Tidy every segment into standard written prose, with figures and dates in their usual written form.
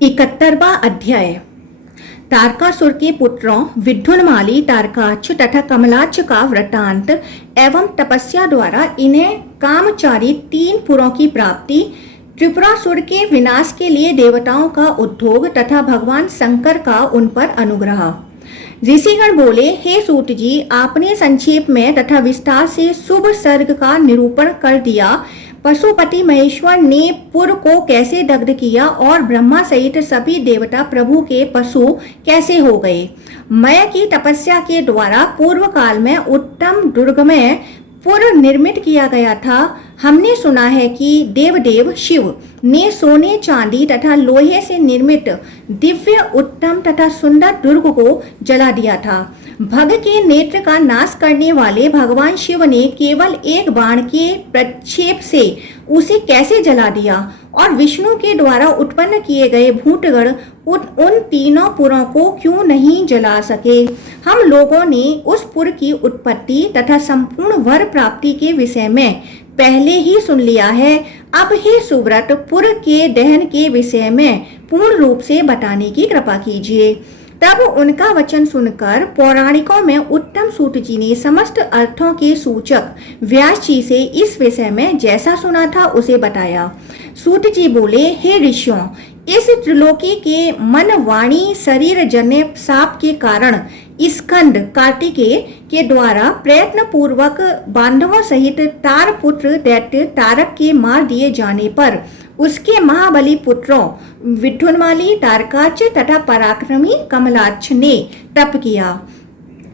71वां अध्याय। तारकासुर के पुत्रों विद्युन्माली, तारकाक्ष तथा कमलाक्ष का वृत्तांत एवं तपस्या द्वारा इन्हें कामचारी 3 पुरों की प्राप्ति, त्रिपुरासुर के विनाश के लिए देवताओं का उद्योग तथा भगवान शंकर का उन पर अनुग्रह। ऋषिगण बोले, हे सूत जी, आपने संक्षेप में तथा विस्तार से शुभ सर्ग का निरूपण कर दिया। पशुपति महेश्वर ने पुर को कैसे दग्ध किया और ब्रह्मा सहित सभी देवता प्रभु के पशु कैसे हो गए। मय की तपस्या के द्वारा पूर्व काल में उत्तम दुर्गमय पुर निर्मित किया गया था। हमने सुना है कि देवदेव शिव ने सोने, चांदी तथा लोहे से निर्मित दिव्य, उत्तम तथा सुंदर दुर्ग को जला दिया था। भग के नेत्र का नाश करने वाले भगवान शिव ने केवल एक बाण के प्रक्षेप से उसे कैसे जला दिया और विष्णु के द्वारा उत्पन्न किए गए भूतगण उन तीनों पुरों को क्यों नहीं जला सके। हम लोगों ने उस पुर की उत्पत्ति तथा संपूर्ण वर प्राप्ति के विषय में पहले ही सुन लिया है। अब हे सुव्रत, पुर के दहन के विषय में पूर्ण रूप से बताने की कृपा कीजिए। तब उनका वचन सुनकर पौराणिकों में उत्तम सूत जी ने समस्त अर्थों के सूचक व्यास जी से इस विषय में जैसा सुना था उसे बताया। सूत जी बोले, हे ऋषियों, इस त्रिलोकी के मन, वाणी, शरीर जन्य साप के कारण स्कंद कार्तिकेय के द्वारा प्रयत्न पूर्वक बांधवों सहित तार पुत्र दैत्य तारक के मार दिए जाने पर उसके महाबली पुत्रों विद्युन्माली, तारकाक्ष तथा पराक्रमी कमलाक्ष ने तप किया।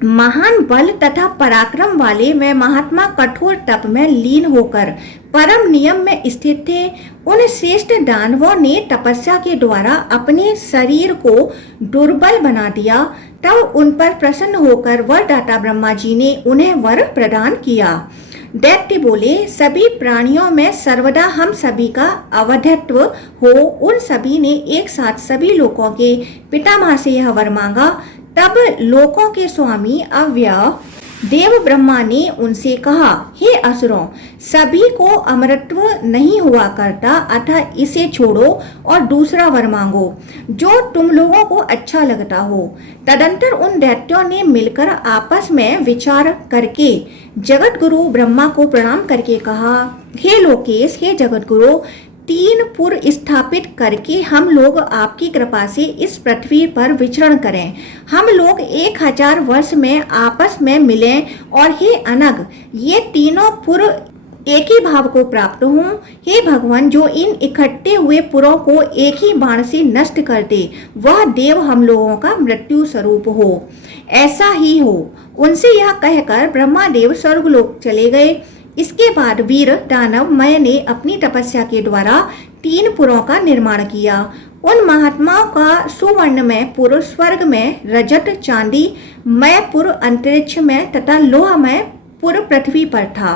महान बल तथा पराक्रम वाले वे महात्मा कठोर तप में लीन होकर परम नियम में स्थित थे। उन श्रेष्ठ दानवों ने तपस्या के द्वारा अपने शरीर को दुर्बल बना दिया। तब उन पर प्रसन्न होकर वरदाता ब्रह्मा जी ने उन्हें वर प्रदान किया। दैत्य बोले, सभी प्राणियों में सर्वदा हम सभी का अवध्यत्व हो। उन सभी ने एक साथ सभी लोकों के पितामह से यह वर मांगा। तब लोकों के स्वामी अव्यय देव ब्रह्मा ने उनसे कहा, हे असुरों, सभी को अमरत्व नहीं हुआ करता, अतः इसे छोड़ो और दूसरा वर मांगो जो तुम लोगों को अच्छा लगता हो। तदंतर उन दैत्यों ने मिलकर आपस में विचार करके जगत गुरु ब्रह्मा को प्रणाम करके कहा, हे लोकेश, हे जगत गुरु, 3 पुर स्थापित करके हम लोग आपकी कृपा से इस पृथ्वी पर विचरण करें। हम लोग 1000 वर्ष में आपस में मिलें और हे अनग, ये तीनों पुर एक ही भाव को प्राप्त हों। हे भगवान, जो इन इकट्ठे हुए पुरों को एक ही बाण से नष्ट कर दे, वह देव हम लोगों का मृत्यु स्वरूप हो। ऐसा ही हो। उनसे यह कहकर ब्रह्मा देव स्वर्गलोक चले गए। इसके बाद वीर दानव मय ने अपनी तपस्या के द्वारा 3 पुरों का निर्माण किया। उन महात्माओं का सुवर्णमय पुर स्वर्ग में, रजत चांदी मय पुर अंतरिक्ष में तथा लोहमय पुर पृथ्वी पर था।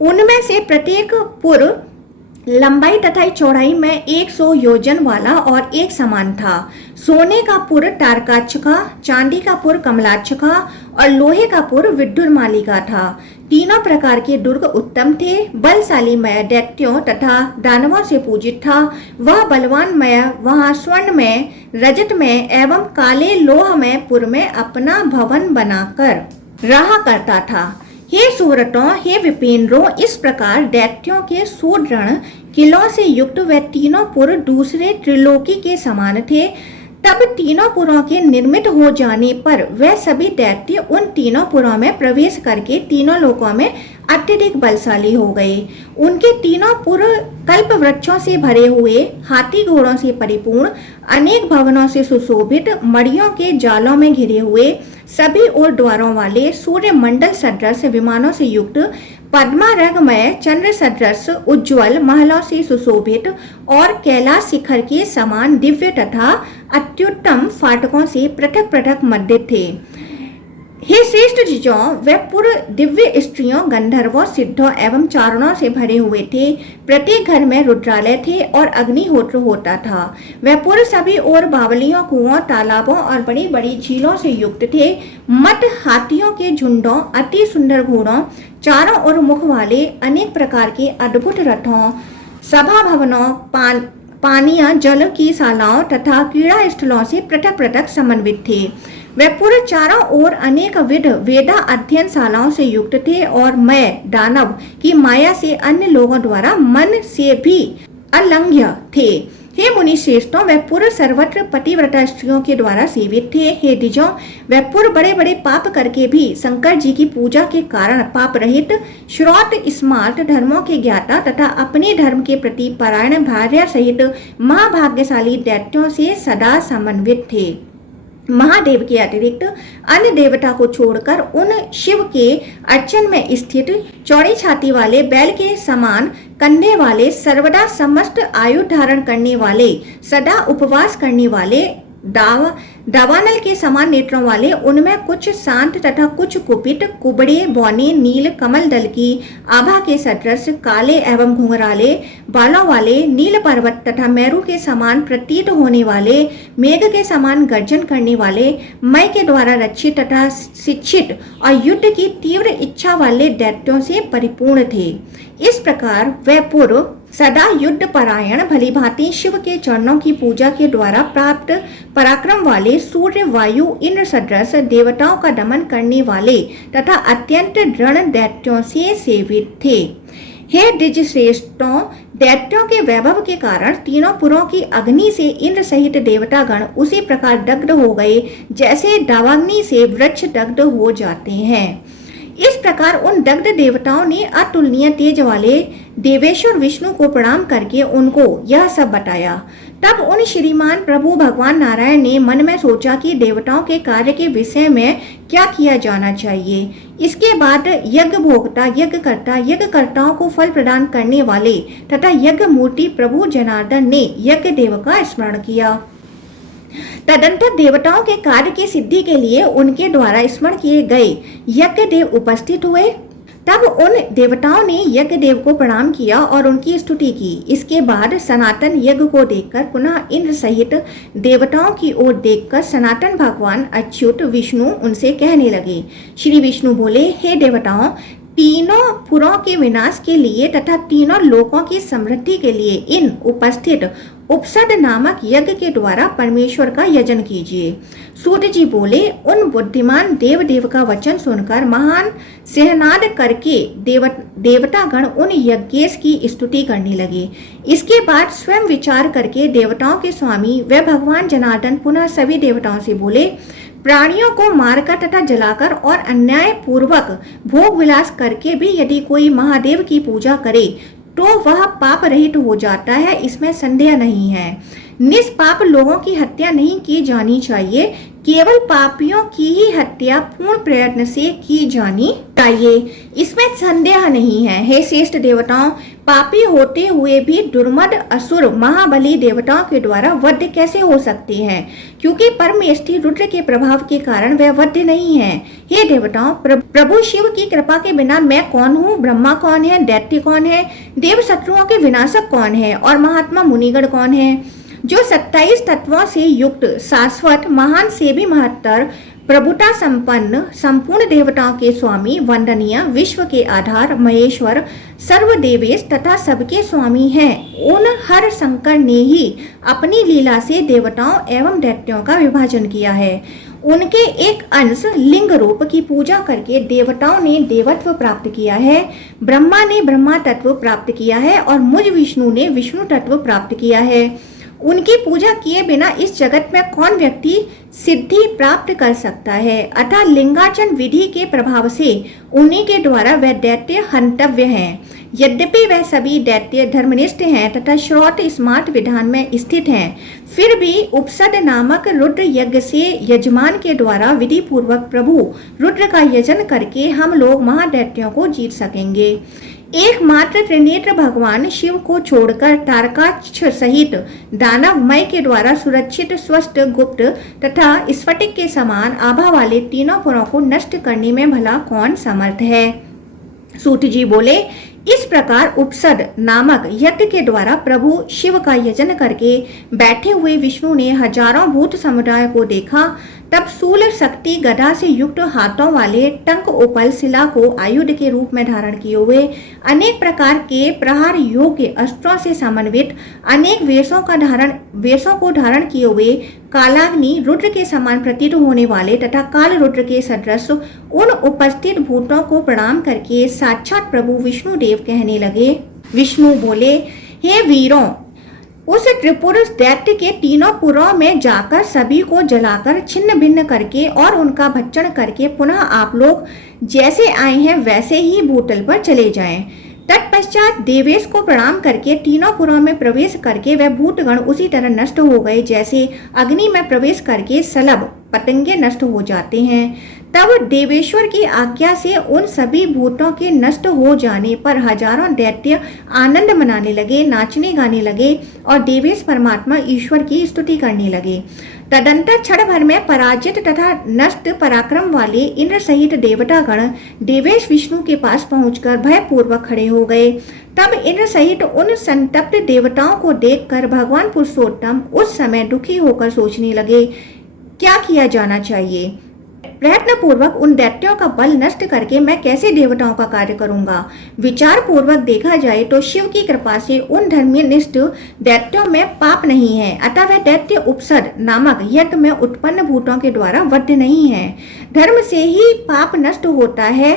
उनमें से प्रत्येक पुर लंबाई तथा चौड़ाई में 100 योजन वाला और एक समान था। सोने का पुर तारकाक्ष का, चांदी का पुर कमलाक्ष का और लोहे का पुर विद्युन्माली का था। तीनों प्रकार के दुर्ग उत्तम थे। बलशाली मय दैत्यों तथा दानवों से पूजित था। वह बलवान मय वहाँ स्वर्ण में, रजत में एवं काले लोहमय पुर में अपना भवन बनाकर रहा करता था। हे सुव्रतों, हे विपेंद्रों, इस प्रकार दैत्यों के सुदृढ़ किलों से युक्त वे तीनों पुर दूसरे त्रिलोकी के समान थे। तब तीनों पुरों के निर्मित हो जाने पर वह सभी दैत्य उन तीनों पुरों में प्रवेश करके तीनों लोकों में अत्यधिक बलशाली हो गए। उनके तीनों पुर कल्प वृक्षों से भरे हुए, हाथी घोड़ों से परिपूर्ण, अनेक भवनों से सुशोभित, मड़ियों के जालों में घिरे हुए, सभी ओर द्वारों वाले, सूर्य मंडल सदृश विमानों से युक्त, पद्मारगमय चंद्र सदृश उज्ज्वल महलों से सुशोभित और कैलाश शिखर के समान दिव्य तथा अत्युत्तम फाटकों से पृथक पृथक मंडित थे। हे श्रेष्ठ जिजों, वे पुर दिव्य स्त्रियों, गंधर्वों, सिद्धों एवं चारणों से भरे हुए थे। प्रत्येक घर में रुद्रालय थे और अग्निहोत्र होता था। वे पुर सभी ओर बावलियों, कुओं, तालाबों और बड़ी बड़ी झीलों से युक्त थे। मत हाथियों के झुंडों, अति सुंदर घोड़ों, चारों ओर मुख वाले अनेक प्रकार के अद्भुत रथों, सभा भवनों, पानियां जल की शालाओं तथा क्रीड़ा स्थलों से पृथक पृथक समन्वित थे। वे पूरे चारों ओर अनेक विध वेदा अध्ययन शालाओं से युक्त थे और मैं दानव की माया से अन्य लोगों द्वारा मन से भी अलंघ्य थे। हे मुनि श्रेष्ठों, वह पूर्व सर्वत्र पतिव्रता स्त्रियों के द्वारा सेवित थे। हे द्विजों, वह पूर्व बड़े बड़े पाप करके भी शंकर जी की पूजा के कारण पाप रहित श्रौत स्मार्ट धर्मों के ज्ञाता तथा अपने धर्म के प्रति परायण भार्या सहित महाभाग्यशाली दैत्यों से सदा समन्वित थे। महादेव के अतिरिक्त अन्य देवता को छोड़कर उन शिव के अर्चन में स्थित चौड़ी छाती वाले बैल के समान कंधे वाले, सर्वदा समस्त आयु धारण करने वाले, सदा उपवास करने वाले, दावानल के समान नेत्रों वाले, उनमें कुछ शांत तथा कुछ कुपित, कुबड़े बौने, नील कमल दल की आभा के सदृश, काले एवं घुंघराले बालों वाले, नील पर्वत तथा मेरू के समान प्रतीत होने वाले, मेघ के समान गर्जन करने वाले, मय के द्वारा रक्षित तथा शिक्षित और युद्ध की तीव्र इच्छा वाले दैत्यों से परिपूर्ण थे। इस प्रकार वह पूर्व सदा युद्ध परायण भली भांति शिव के चरणों की पूजा के द्वारा प्राप्त पराक्रम वाले, सूर्य वायु इंद्र सदृश देवताओं का दमन करने वाले तथा अत्यंत दृढ़ दैत्यों से सेवित थे। हे द्विज श्रेष्ठों, दैत्यों के वैभव के कारण तीनों पुरों की अग्नि से इंद्र सहित देवतागण उसी प्रकार दग्ध हो गए जैसे दावाग्नि से वृक्ष दग्ध हो जाते हैं। इस प्रकार उन दग्ध देवताओं ने अतुलनीय तेज वाले देवेश्वर विष्णु को प्रणाम करके उनको यह सब बताया। तब उन श्रीमान प्रभु भगवान नारायण ने मन में सोचा कि देवताओं के कार्य के विषय में क्या किया जाना चाहिए। इसके बाद यज्ञ भोक्ता, यज्ञकर्ता, यज्ञकर्ताओं को फल प्रदान करने वाले तथा यज्ञ मूर्ति प्रभु जनार्दन ने यज्ञ देव का स्मरण किया। तदंतर देवताओं के कार्य की सिद्धि के लिए उनके द्वारा स्मरण किए गए यज्ञ देव उपस्थित हुए। तब उन देवताओं ने यज्ञ देव को प्रणाम किया और उनकी स्तुति की। इसके बाद सनातन यज्ञ को देखकर पुनः इंद्र सहित देवताओं की ओर देखकर सनातन भगवान अच्युत विष्णु उनसे कहने लगे। श्री विष्णु बोले, हे देवताओं, तीनों पुरों के विनाश के लिए तथा तीनों लोकों की समृद्धि के लिए इन उपस्थित उपसद नामक यज्ञ के द्वारा परमेश्वर का यजन कीजिए। सूत जी बोले, उन बुद्धिमान देव का वचन सुनकर महान सिंहनाद करके देवतागण उन यज्ञेश की स्तुति करने लगे। इसके बाद स्वयं विचार करके देवताओं के स्वामी व भगवान जनार्दन पुनः सभी देवताओं से बोले, प्राणियों को मारकर तथा जलाकर और अन्याय पूर्वक भोग विलास करके भी यदि कोई महादेव की पूजा करे तो वह पाप रहित हो जाता है, इसमें संदेह नहीं है। निष्पाप लोगों की हत्या नहीं की जानी चाहिए, केवल पापियों की ही हत्या पूर्ण प्रयत्न से की जानी चाहिए, इसमें संदेह नहीं है। हे श्रेष्ठ देवताओं, पापी होते हुए भी दुर्मद असुर महाबली देवताओं के द्वारा वध कैसे हो सकते हैं, क्योंकि परमेष्ठी रुद्र के प्रभाव के कारण वह वध नहीं है। हे देवताओं, प्रभु शिव की कृपा के बिना मैं कौन हूँ, ब्रह्मा कौन है, दैत्य कौन है, देव शत्रुओं के विनाशक कौन है और महात्मा मुनिगण कौन है। जो 27 तत्वों से युक्त शाश्वत महान से भी महत्तर प्रभुता संपन्न संपूर्ण देवताओं के स्वामी, वंदनीय, विश्व के आधार, महेश्वर, सर्वदेवेश तथा सबके स्वामी हैं, उन हर शंकर ने ही अपनी लीला से देवताओं एवं दैत्यों का विभाजन किया है। उनके एक अंश लिंग रूप की पूजा करके देवताओं ने देवत्व प्राप्त किया है, ब्रह्मा ने ब्रह्मा तत्व प्राप्त किया है और मुझ विष्णु ने विष्णु तत्व प्राप्त किया है। उनकी पूजा किए बिना इस जगत में कौन व्यक्ति सिद्धि प्राप्त कर सकता है, अतः लिंगार्चन विधि के प्रभाव से उन्हीं के द्वारा वह दैत्य हंतव्य हैं। यद्यपि वह सभी दैत्य धर्मनिष्ठ हैं तथा श्रौत स्मार्ट विधान में स्थित हैं, फिर भी उपसद नामक रुद्र यज्ञ से यजमान के द्वारा विधि पूर्वक प्रभु रुद्र का यजन करके हम लोग महादैत्यों को जीत सकेंगे। एकमात्र त्रिनेत्र भगवान शिव को छोड़कर तारकाक्ष सहित दानवमय के द्वारा सुरक्षित, स्वस्थ, गुप्त तथा स्फटिक के समान आभा वाले तीनों पुरों को नष्ट करने में भला कौन समर्थ है। सूत जी बोले, इस प्रकार उपसद नामक यज्ञ के द्वारा प्रभु शिव का यजन करके बैठे हुए विष्णु ने हजारों भूत समुदाय को देखा। तब शूल शक्ति गदा से युक्त हाथों वाले टंक उपल शिला को आयुध के रूप में धारण किए हुए, अनेक प्रकार के प्रहार योग्य अस्त्रों से समन्वित, अनेक वेशों को धारण किए हुए, कालाग्नि रुद्र के समान प्रतीत होने वाले तथा काल रुद्र के सदृश उन उपस्थित भूतों को प्रणाम करके साक्षात प्रभु विष्णु देव कहने लगे। विष्णु बोले, हे वीरों, उस त्रिपुर दैत्य के तीनों पुरों में जाकर सभी को जलाकर छिन्न भिन्न करके और उनका भक्षण करके पुनः आप लोग जैसे आए हैं वैसे ही भूतल पर चले जाएं। तत्पश्चात देवेश को प्रणाम करके तीनों पुरों में प्रवेश करके वह भूतगण उसी तरह नष्ट हो गए जैसे अग्नि में प्रवेश करके सलभ पतंगे नष्ट हो जाते हैं। तब देवेश्वर की आज्ञा से उन सभी भूतों के नष्ट हो जाने पर हजारों दैत्य आनंद मनाने लगे, नाचने गाने लगे और देवेश परमात्मा ईश्वर की स्तुति करने लगे। तदंतर क्षण भर में पराजित तथा नष्ट पराक्रम वाले इंद्र सहित देवतागण देवेश विष्णु के पास पहुंचकर भयपूर्वक खड़े हो गए। तब इंद्र सहित उन संतप्त देवताओं को देखकर भगवान पुरुषोत्तम उस समय दुखी होकर सोचने लगे, क्या किया जाना चाहिए। प्रयत्न पूर्वक उन दैत्यों का बल नष्ट करके मैं कैसे देवताओं का कार्य करूंगा। विचार पूर्वक देखा जाए तो शिव की कृपा से उन धर्मनिष्ठ दैत्यों में पाप नहीं है, अतः वह दैत्य उपसद नामक यज्ञ में उत्पन्न भूतों के द्वारा वध नहीं है। धर्म से ही पाप नष्ट होता है,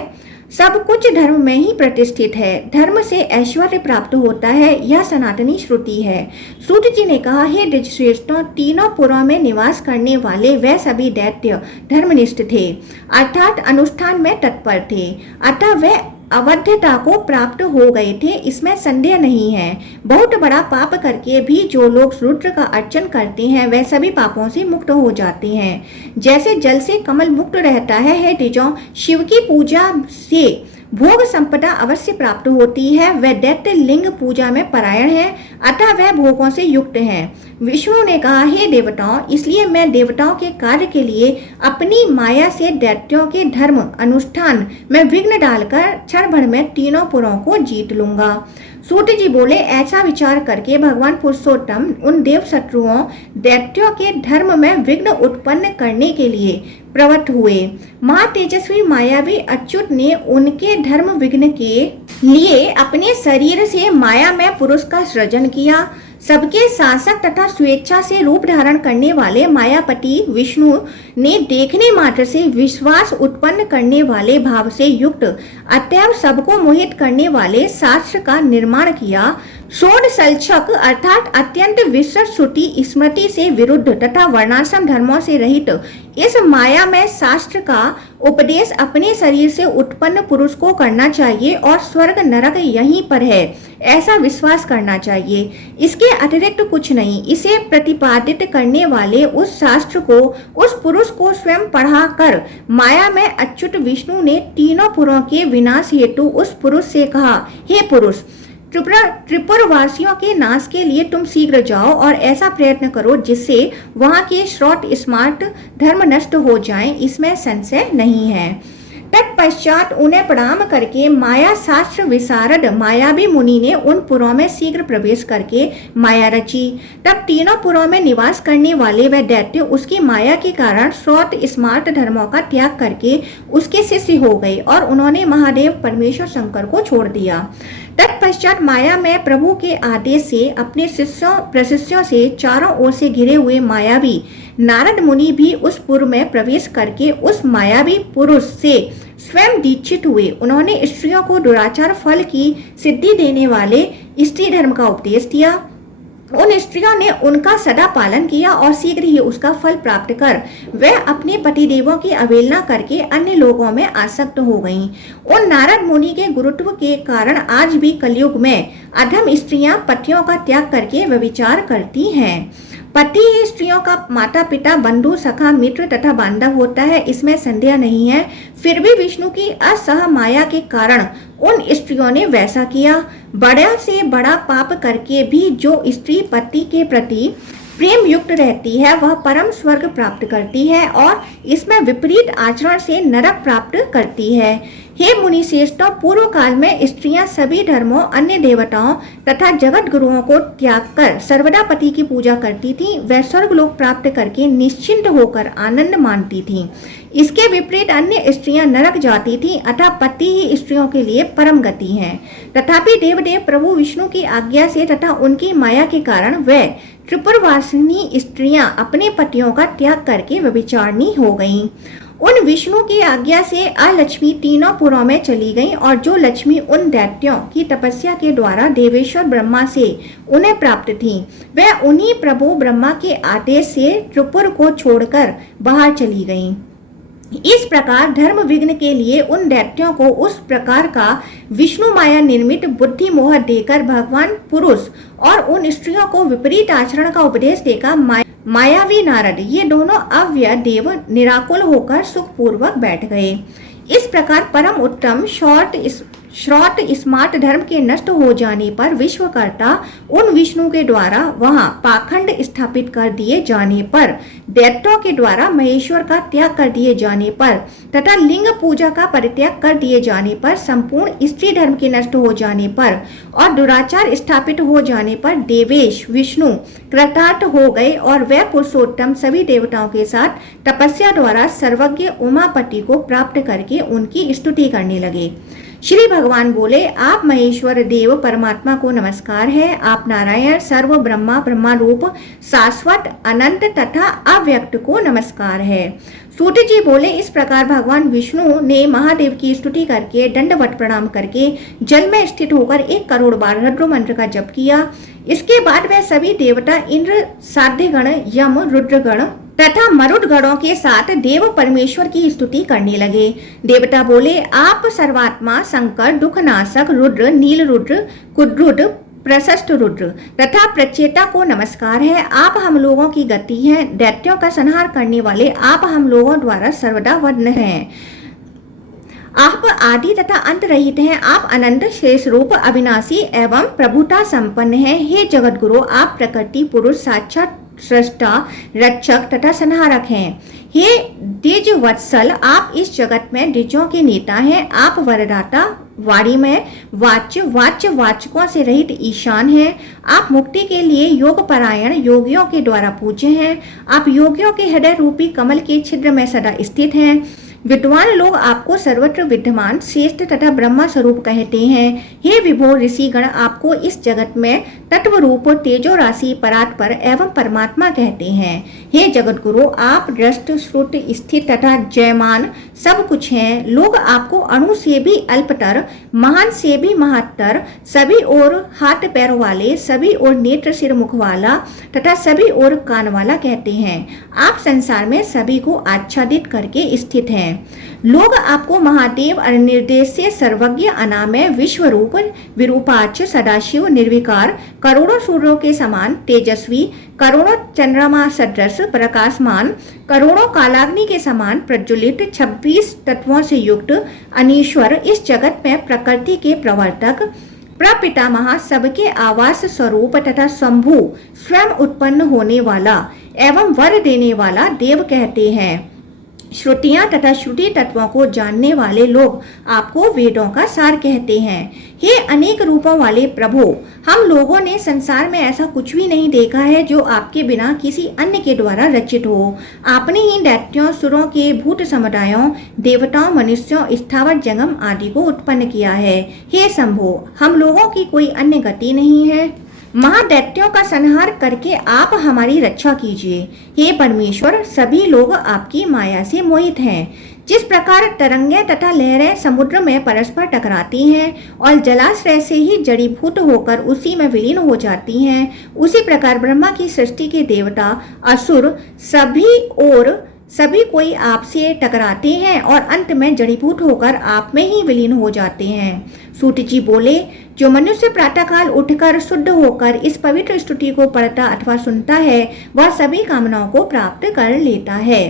सब कुछ धर्म में ही प्रतिष्ठित है, धर्म से ऐश्वर्य प्राप्त होता है, यह सनातनी श्रुति है। सूत जी ने कहा, हे द्विजश्रेष्ठों, तीनों पुरों में निवास करने वाले वह सभी दैत्य धर्मनिष्ठ थे, अर्थात अनुष्ठान में तत्पर थे, अतः वह अवध्यता को प्राप्त हो गए थे, इसमें संदेह नहीं है। बहुत बड़ा पाप करके भी जो लोग रुद्र का अर्चन करते हैं वह सभी पापों से मुक्त हो जाते हैं। जैसे जल से कमल मुक्त रहता है, हे द्विजों, शिव की पूजा से भोग संपदा अवश्य प्राप्त होती है। वह दैत्य लिंग पूजा में परायण है, अतः वह भोगों से युक्त है। विष्णु ने कहा, हे देवताओं, इसलिए मैं देवताओं के कार्य के लिए अपनी माया से दैत्यों के धर्म अनुष्ठान में विघ्न डालकर क्षण भर में तीनों पुरों को जीत लूंगा। सूत जी बोले, ऐसा विचार करके भगवान पुरुषोत्तम उन देव शत्रुओं दैत्यों के धर्म में विघ्न उत्पन्न करने के लिए प्रवृत्त हुए। महातेजस्वी मायावी अच्युत ने उनके धर्म विघ्न के लिए अपने शरीर से माया में पुरुष का सृजन किया। सबके शासक तथा स्वेच्छा से रूप धारण करने वाले मायापति विष्णु ने देखने मात्र से विश्वास उत्पन्न करने वाले भाव से युक्त अतएव सबको मोहित करने वाले शास्त्र का निर्माण किया। षोडशल्क्षक अर्थात अत्यंत विस्तृत श्रुति स्मृति से विरुद्ध तथा वर्णाश्रम धर्मों से रहित इस माया में शास्त्र का उपदेश अपने शरीर से उत्पन्न पुरुष को करना चाहिए और स्वर्ग नरक यहीं पर है ऐसा विश्वास करना चाहिए, इसके अतिरिक्त कुछ नहीं। इसे प्रतिपादित करने वाले उस शास्त्र को उस पुरुष को स्वयं पढ़ा कर माया में अच्युत विष्णु ने तीनों पुरों के विनाश हेतु उस पुरुष से कहा, हे पुरुष, त्रिपुर वासियों के नाश के लिए तुम शीघ्र जाओ और ऐसा प्रयत्न करो जिससे वहां के श्रोत स्मार्ट धर्म नष्ट हो जाएं, इसमें संशय नहीं है। तत्पश्चात उन्हें प्रणाम करके माया शास्त्र विशारद मायावी मुनि ने उन पुरों में शीघ्र प्रवेश करके माया रची। तब तीनों पुरों में निवास करने वाले वह दैत्य उसकी माया के कारण श्रोत स्मार्ट धर्मों का त्याग करके उसके शिष्य हो गए और उन्होंने महादेव परमेश्वर शंकर को छोड़ दिया। तत्पश्चात माया में प्रभु के आदेश से अपने प्रशिष्यों से चारों ओर से घिरे हुए मायावी नारद मुनि भी उस पुर में प्रवेश करके उस मायावी पुरुष से स्वयं दीक्षित हुए। उन्होंने स्त्रियों को दुराचार फल की सिद्धि देने वाले स्त्री धर्म का उपदेश दिया। उन स्त्रियों ने उनका सदा पालन किया और शीघ्र ही उसका फल प्राप्त कर वह अपने पतिदेवों की अवहेलना करके अन्य लोगों में आसक्त हो गईं। उन नारद मुनि के गुरुत्व के कारण आज भी कलयुग में अधम स्त्रियां पतियों का त्याग करके व्यभिचार करती हैं। पति ही स्त्रियों का माता पिता बंधु सखा मित्र तथा बांधव होता है, इसमें संदेह नहीं है। फिर भी विष्णु की असह माया के कारण उन स्त्रियों ने वैसा किया। बड़ा से बड़ा पाप करके भी जो स्त्री पति के प्रति प्रेम युक्त रहती है वह परम स्वर्ग प्राप्त करती है और इसमें विपरीत आचरण से नरक प्राप्त करती है। हे मुनि श्रेष्ठों, पूर्व काल में स्त्रियां सभी धर्मों, अन्य देवताओं तथा जगत गुरुओं को त्याग कर सर्वदा पति की पूजा करती थी। वह स्वर्ग लोक प्राप्त करके निश्चिंत होकर आनंद मानती थी। इसके विपरीत अन्य स्त्रियां नरक जाती थीं, अतः पति ही स्त्रियों के लिए परम गति है। तथापि देवदेव प्रभु विष्णु की आज्ञा से तथा उनकी माया के कारण वह त्रिपुरवासिनी स्त्रियां अपने पतियों का त्याग करके व्यभिचारिणी हो गईं। उन विष्णु की आज्ञा से अलक्ष्मी तीनों पुरों में चली गईं और जो लक्ष्मी उन दैत्यों की तपस्या के द्वारा देवेश्वर ब्रह्मा से उन्हें प्राप्त थी, वह उन्हीं प्रभु ब्रह्मा के आदेश से त्रिपुर को छोड़कर बाहर चली गईं। इस प्रकार धर्म विघ्न के लिए उन दैत्यों को उस प्रकार का विष्णु माया निर्मित बुद्धि मोह देकर भगवान पुरुष और उन स्त्रियों को विपरीत आचरण का उपदेश देकर मायावी नारद ये दोनों अव्यय देव निराकुल होकर सुखपूर्वक बैठ गए। इस प्रकार परम उत्तम श्रौत स्मार्ट धर्म के नष्ट हो जाने पर विश्वकर्ता उन विष्णु के द्वारा वहां पाखंड स्थापित कर दिए जाने पर, दैत्यों के द्वारा महेश्वर का त्याग कर दिए जाने पर तथा लिंग पूजा का परित्याग कर दिए जाने पर, संपूर्ण स्त्री धर्म के नष्ट हो जाने पर और दुराचार स्थापित हो जाने पर देवेश विष्णु कृतार्थ हो गए और वह पुरुषोत्तम सभी देवताओं के साथ तपस्या द्वारा सर्वज्ञ उमापति को प्राप्त करके उनकी स्तुति करने लगे। श्री भगवान बोले, आप महेश्वर देव परमात्मा को नमस्कार है। आप नारायण सर्व ब्रह्मा रूप शाश्वत अनंत तथा अव्यक्त को नमस्कार है। सूत जी बोले, इस प्रकार भगवान विष्णु ने महादेव की स्तुति करके दंडवत प्रणाम करके जल में स्थित होकर 1 करोड़ बार रुद्र मंत्र का जप किया। इसके बाद वह सभी देवता इंद्र, साध्यगण, यम, रुद्रगण तथा मरुदगणों के साथ देव परमेश्वर की स्तुति करने लगे। देवता बोले, आप सर्वात्मा, शंकर, दुखनाशक, रुद्र, नील रुद्र, कुद्रुद्र, प्रशस्त रुद्र तथा प्रचेता को नमस्कार है। आप हम लोगों की गति हैं, दैत्यों का संहार करने वाले आप हम लोगों द्वारा सर्वदा वर्ण हैं। आप आदि तथा अंत रहित हैं। आप अनंत शेष रूप अविनाशी एवं प्रभुता संपन्न हैं। हे जगत गुरु, आप प्रकृति पुरुष साक्षात सृष्टा, रक्षक तथा संहारक हैं। हे द्विज वत्सल, आप इस जगत में द्विजों के नेता हैं। आप वरदाता, वाणी में वाच्य वाचकों से रहित ईशान हैं। आप मुक्ति के लिए योग परायण योगियों के द्वारा पूज्य हैं। आप योगियों के हृदय रूपी कमल के छिद्र में सदा स्थित हैं। विद्वान लोग आपको सर्वत्र विद्यमान श्रेष्ठ तथा ब्रह्मा स्वरूप कहते हैं। हे विभो ऋषिगण, आपको इस जगत में तत्व रूप तेजो राशि परात्पर एवं परमात्मा कहते हैं। हे जगत गुरु, आप दृष्ट श्रुत स्थित तथा जयमान सब कुछ हैं। लोग आपको अणु से भी अल्पतर, महान से भी महत्तर, सभी ओर हाथ पैर वाले, सभी ओर नेत्र सिर मुख वाला तथा सभी ओर कान वाला कहते हैं। आप संसार में सभी को आच्छादित करके स्थित हैं। लोग आपको महादेव, अनिर्देश्य, सर्वज्ञ, अनामय, विश्वरूप, विरूपाक्ष, सदाशिव, निर्विकार, करोड़ों सूर्यों के समान तेजस्वी, करोड़ों चंद्रमा सदृश प्रकाशमान, करोड़ों कालाग्नि के समान प्रज्वलित, 26 तत्वों से युक्त अनीश्वर, इस जगत में प्रकृति के प्रवर्तक, प्रपितामह, सबके आवास स्वरूप तथा शंभु, स्वयं उत्पन्न होने वाला एवं वर देने वाला देव कहते हैं। श्रुतियां तथा श्रुति तत्वों को जानने वाले लोग आपको वेदों का सार कहते हैं। हे अनेक रूपों वाले प्रभु, हम लोगों ने संसार में ऐसा कुछ भी नहीं देखा है जो आपके बिना किसी अन्य के द्वारा रचित हो। आपने ही दैत्यों, सुरों के भूत समुदायों, देवताओं, मनुष्यों, स्थावर जंगम आदि को उत्पन्न किया है। हे शंभो, हम लोगों की कोई अन्य गति नहीं है। महादैत्यों का संहार करके आप हमारी रक्षा कीजिए। हे परमेश्वर, सभी लोग आपकी माया से मोहित हैं। जिस प्रकार तरंगें तथा लहरें समुद्र में परस्पर टकराती हैं और जलाशय से ही जड़ीभूत होकर उसी में विलीन हो जाती हैं, उसी प्रकार ब्रह्मा की सृष्टि के देवता, असुर सभी कोई आपसे टकराते हैं और अंत में जड़ीभूत होकर आप में ही विलीन हो जाते हैं। सूत जी बोले, जो मनुष्य प्रातःकाल उठकर शुद्ध होकर इस पवित्र स्तुति को पढ़ता अथवा सुनता है, वह सभी कामनाओं को प्राप्त कर लेता है।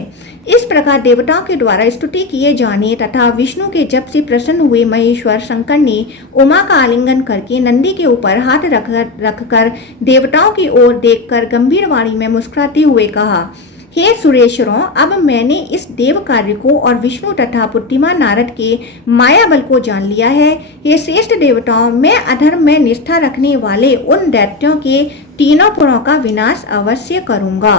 इस प्रकार देवताओं के द्वारा स्तुति किए जाने तथा विष्णु के जप से प्रसन्न हुए महेश्वर शंकर ने उमा का आलिंगन करके नंदी के ऊपर हाथ रखकर देवताओं की ओर देखकर गंभीर वाणी में मुस्कुराते हुए कहा, हे सुरेश्वरों, अब मैंने इस देव कार्य को और विष्णु तथा बुद्धिमान नारद के माया बल को जान लिया है। हे श्रेष्ठ देवताओं, मैं अधर्म में निष्ठा रखने वाले उन दैत्यों के तीनों पुरों का विनाश अवश्य करूंगा।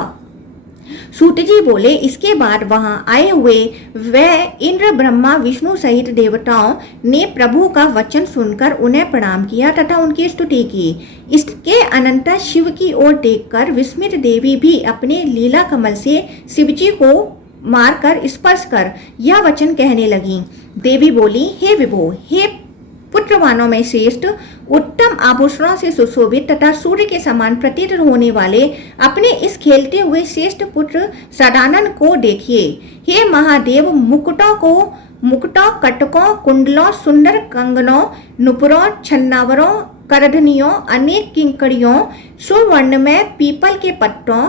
सूत जी बोले, इसके बाद वहां आए हुए वह इंद्र, ब्रह्मा, विष्णु सहित देवताओं ने प्रभु का वचन सुनकर उन्हें प्रणाम किया तथा उनकी स्तुति की। इसके अनंतर शिव की ओर देखकर विस्मित देवी भी अपने लीला कमल से शिवजी को मारकर स्पर्श कर यह वचन कहने लगी। देवी बोली, हे विभो, हे पुत्रवानों में श्रेष्ठ, उत्तम आभूषणों से सुशोभित तथा सूर्य के समान प्रतीत होने वाले अपने इस खेलते हुए श्रेष्ठ पुत्र सदानंद को देखिए। हे महादेव, मुकुटों, कटकों, कुंडलों, सुंदर कंगनों, नुपुरों, छन्नावरों, करधनियों, अनेक किंकड़ियों, सुवर्णमय पीपल के पत्तों,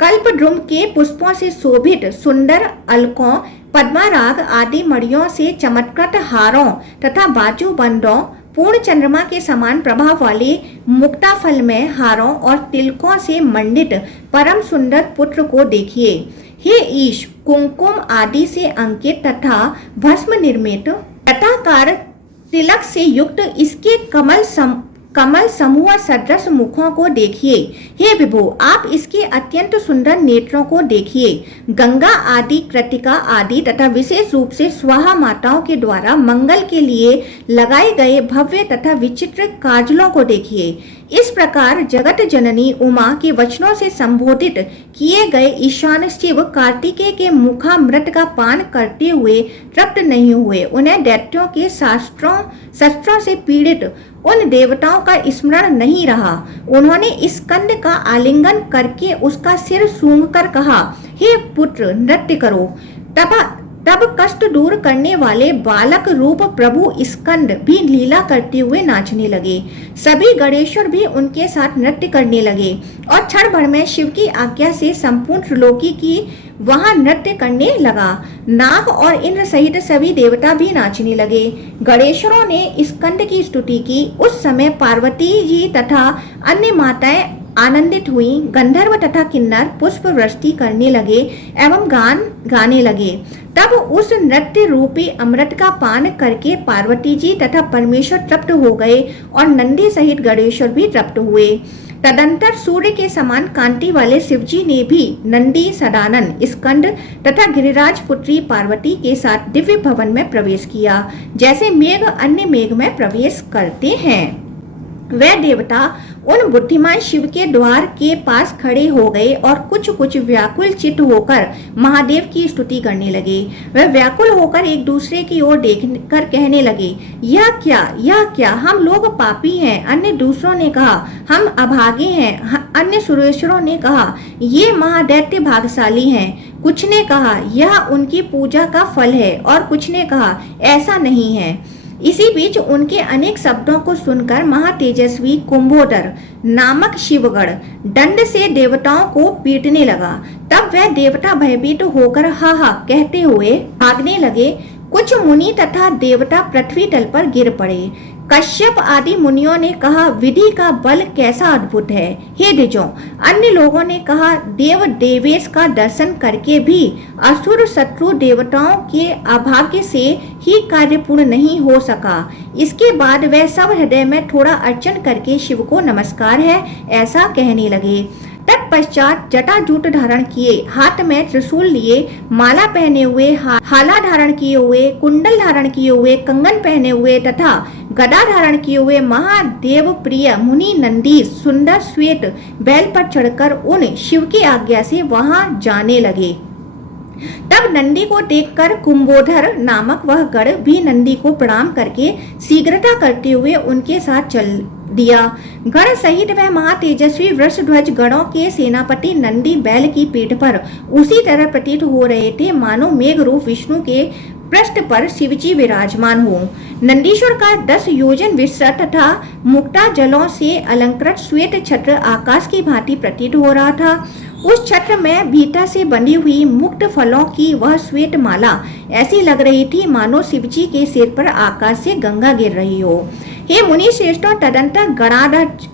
कल्पद्रुम के पुष्पों से शोभित सुंदर अलकों, पद्माराग आदि मणियों से चमत्कृत हारों तथा बाजूबंदों, पूर्ण चंद्रमा के समान प्रभाव वाले मुक्ताफल में हारों और तिलकों से मंडित परम सुंदर पुत्र को देखिए। हे ईश, कुंकुम आदि से अंकित तथा भस्म निर्मित लताकार तिलक से युक्त इसके कमल समूह सदृश मुखों को देखिए। हे विभो, आप इसके अत्यंत सुंदर नेत्रों को देखिए। गंगा आदि, कृतिका आदि तथा विशेष रूप से स्वाहा माताओं के द्वारा मंगल के लिए लगाए गए भव्य तथा विचित्र काजलों को देखिए। इस प्रकार जगत जननी उमा के वचनों से संबोधित किए गए ईशान शिव कार्तिकेय के मुखामृत का पान करते हुए तृप्त नहीं हुए। उन्हें दैत्यों के शस्त्रों से पीड़ित उन देवताओं का स्मरण नहीं रहा। उन्होंने स्कंद का आलिंगन करके उसका सिर सूंघकर कहा, हे पुत्र, नृत्य करो। तब कष्ट दूर करने वाले बालक रूप प्रभु स्कंद भी लीला करते हुए नाचने लगे। सभी गणेश्वर भी उनके साथ नृत्य करने लगे और क्षण भर में शिव की आज्ञा से संपूर्ण त्रिलोकी की वहां नृत्य करने लगा। नाग और इंद्र सहित सभी देवता भी नाचने लगे। गणेश्वरों ने स्कंद की स्तुति की। उस समय पार्वती जी तथा अन्य माताएं आनंदित हुई। गंधर्व तथा किन्नर पुष्प वृष्टि करने लगे एवं गान गाने लगे। तब उस नृत्य रूपी अमृत का पान करके पार्वती जी तथा परमेश्वर तृप्त हो गए और नंदी सहित गणेश्वर भी तृप्त हुए। तदंतर सूर्य के समान कांति वाले शिवजी ने भी नंदी, सदानंद, स्कंद तथा गिरिराज पुत्री पार्वती के साथ दिव्य भवन में प्रवेश किया, जैसे मेघ अन्य मेघ में प्रवेश करते हैं। वह देवता उन बुद्धिमान शिव के द्वार के पास खड़े हो गए और कुछ व्याकुल चित्त होकर महादेव की स्तुति करने लगे। वह व्याकुल होकर एक दूसरे की ओर देखकर कहने लगे, यह क्या, हम लोग पापी हैं। अन्य दूसरों ने कहा, हम अभागे हैं। अन्य सुरेश्वरों ने कहा, ये महादैत्य भाग्यशाली हैं। कुछ ने कहा, यह उनकी पूजा का फल है, और कुछ ने कहा, ऐसा नहीं है। इसी बीच उनके अनेक शब्दों को सुनकर महातेजस्वी कुंभोदर नामक शिवगण दंड से देवताओं को पीटने लगा। तब वह देवता भयभीत होकर हा हा कहते हुए भागने लगे। कुछ मुनि तथा देवता पृथ्वी तल पर गिर पड़े। कश्यप आदि मुनियों ने कहा, विधि का बल कैसा अद्भुत है। हे द्विजों, अन्य लोगों ने कहा, देव देवेश का दर्शन करके भी असुर शत्रु देवताओं के अभाग्य से ही कार्य पूर्ण नहीं हो सका। इसके बाद वह सब हृदय में थोड़ा अर्चन करके शिव को नमस्कार है ऐसा कहने लगे। तत्पश्चात जटाजूट धारण किए, हाथ में त्रिशूल लिए, माला पहने हुए, हाला धारण किए हुए, कुंडल धारण किए हुए, कंगन पहने हुए तथा गदा धारण किए हुए महादेव प्रिय मुनि नंदी सुंदर श्वेत बैल पर चढ़कर उन शिव की आज्ञा से वहां जाने लगे। तब नंदी को देखकर कुंभोधर नामक वह गण भी नंदी को प्रणाम करके शीघ्रता करते हुए उनके साथ चल दिया। गण सहित वह महातेजस्वी वृषध्वज गणों के सेनापति नंदी बैल की पीठ पर उसी तरह प्रतीत हो रहे थे मानो मेघ रूप विष्णु के पृष्ठ पर शिवजी विराजमान हो। नंदीश्वर का 10 योजन विस्तृत तथा मुक्ता जलों से अलंकृत श्वेत छत्र आकाश की भांति प्रतीत हो रहा था। उस छत्र में भीतर से बनी हुई मुक्त फलों की वह श्वेत माला ऐसी लग रही थी मानो शिवजी के सिर पर आकाश से गंगा गिर रही हो। हे मुनि श्रेष्ठों, तदंतर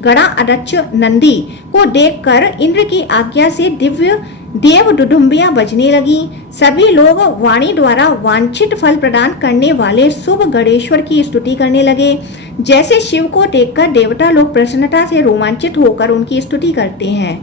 गणाध्यक्ष नंदी को देखकर इंद्र की आज्ञा से दिव्य देव दुदुम्बियां बजने लगी। सभी लोग वाणी द्वारा वांछित फल प्रदान करने वाले शुभ गणेश्वर की स्तुति करने लगे। जैसे शिव को देखकर देवता लोग प्रसन्नता से रोमांचित होकर उनकी स्तुति करते हैं।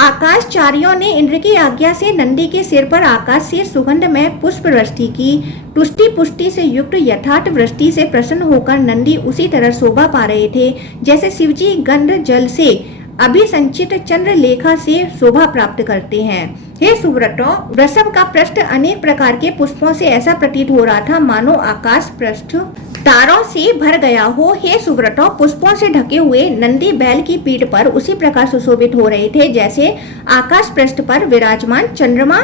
आकाशचारियों ने इंद्र की आज्ञा से नंदी के सिर पर आकाश से सुगंध में पुष्प वृष्टि की। तुष्टि पुष्टि से युक्त यथार्थ वृष्टि से प्रसन्न होकर नंदी उसी तरह शोभा पा रहे थे जैसे शिवजी गंध जल से अभिसंचित चंद्रलेखा से शोभा प्राप्त करते हैं। हे सुव्रतो, वृषभ का पृष्ठ अनेक प्रकार के पुष्पों से ऐसा प्रतीत हो रहा था मानो आकाश पृष्ठ तारों से भर गया हो। हे सुव्रतो, पुष्पों से ढके हुए नंदी बैल की पीठ पर उसी प्रकार सुशोभित हो रहे थे जैसे आकाश पृष्ठ पर विराजमान चंद्रमा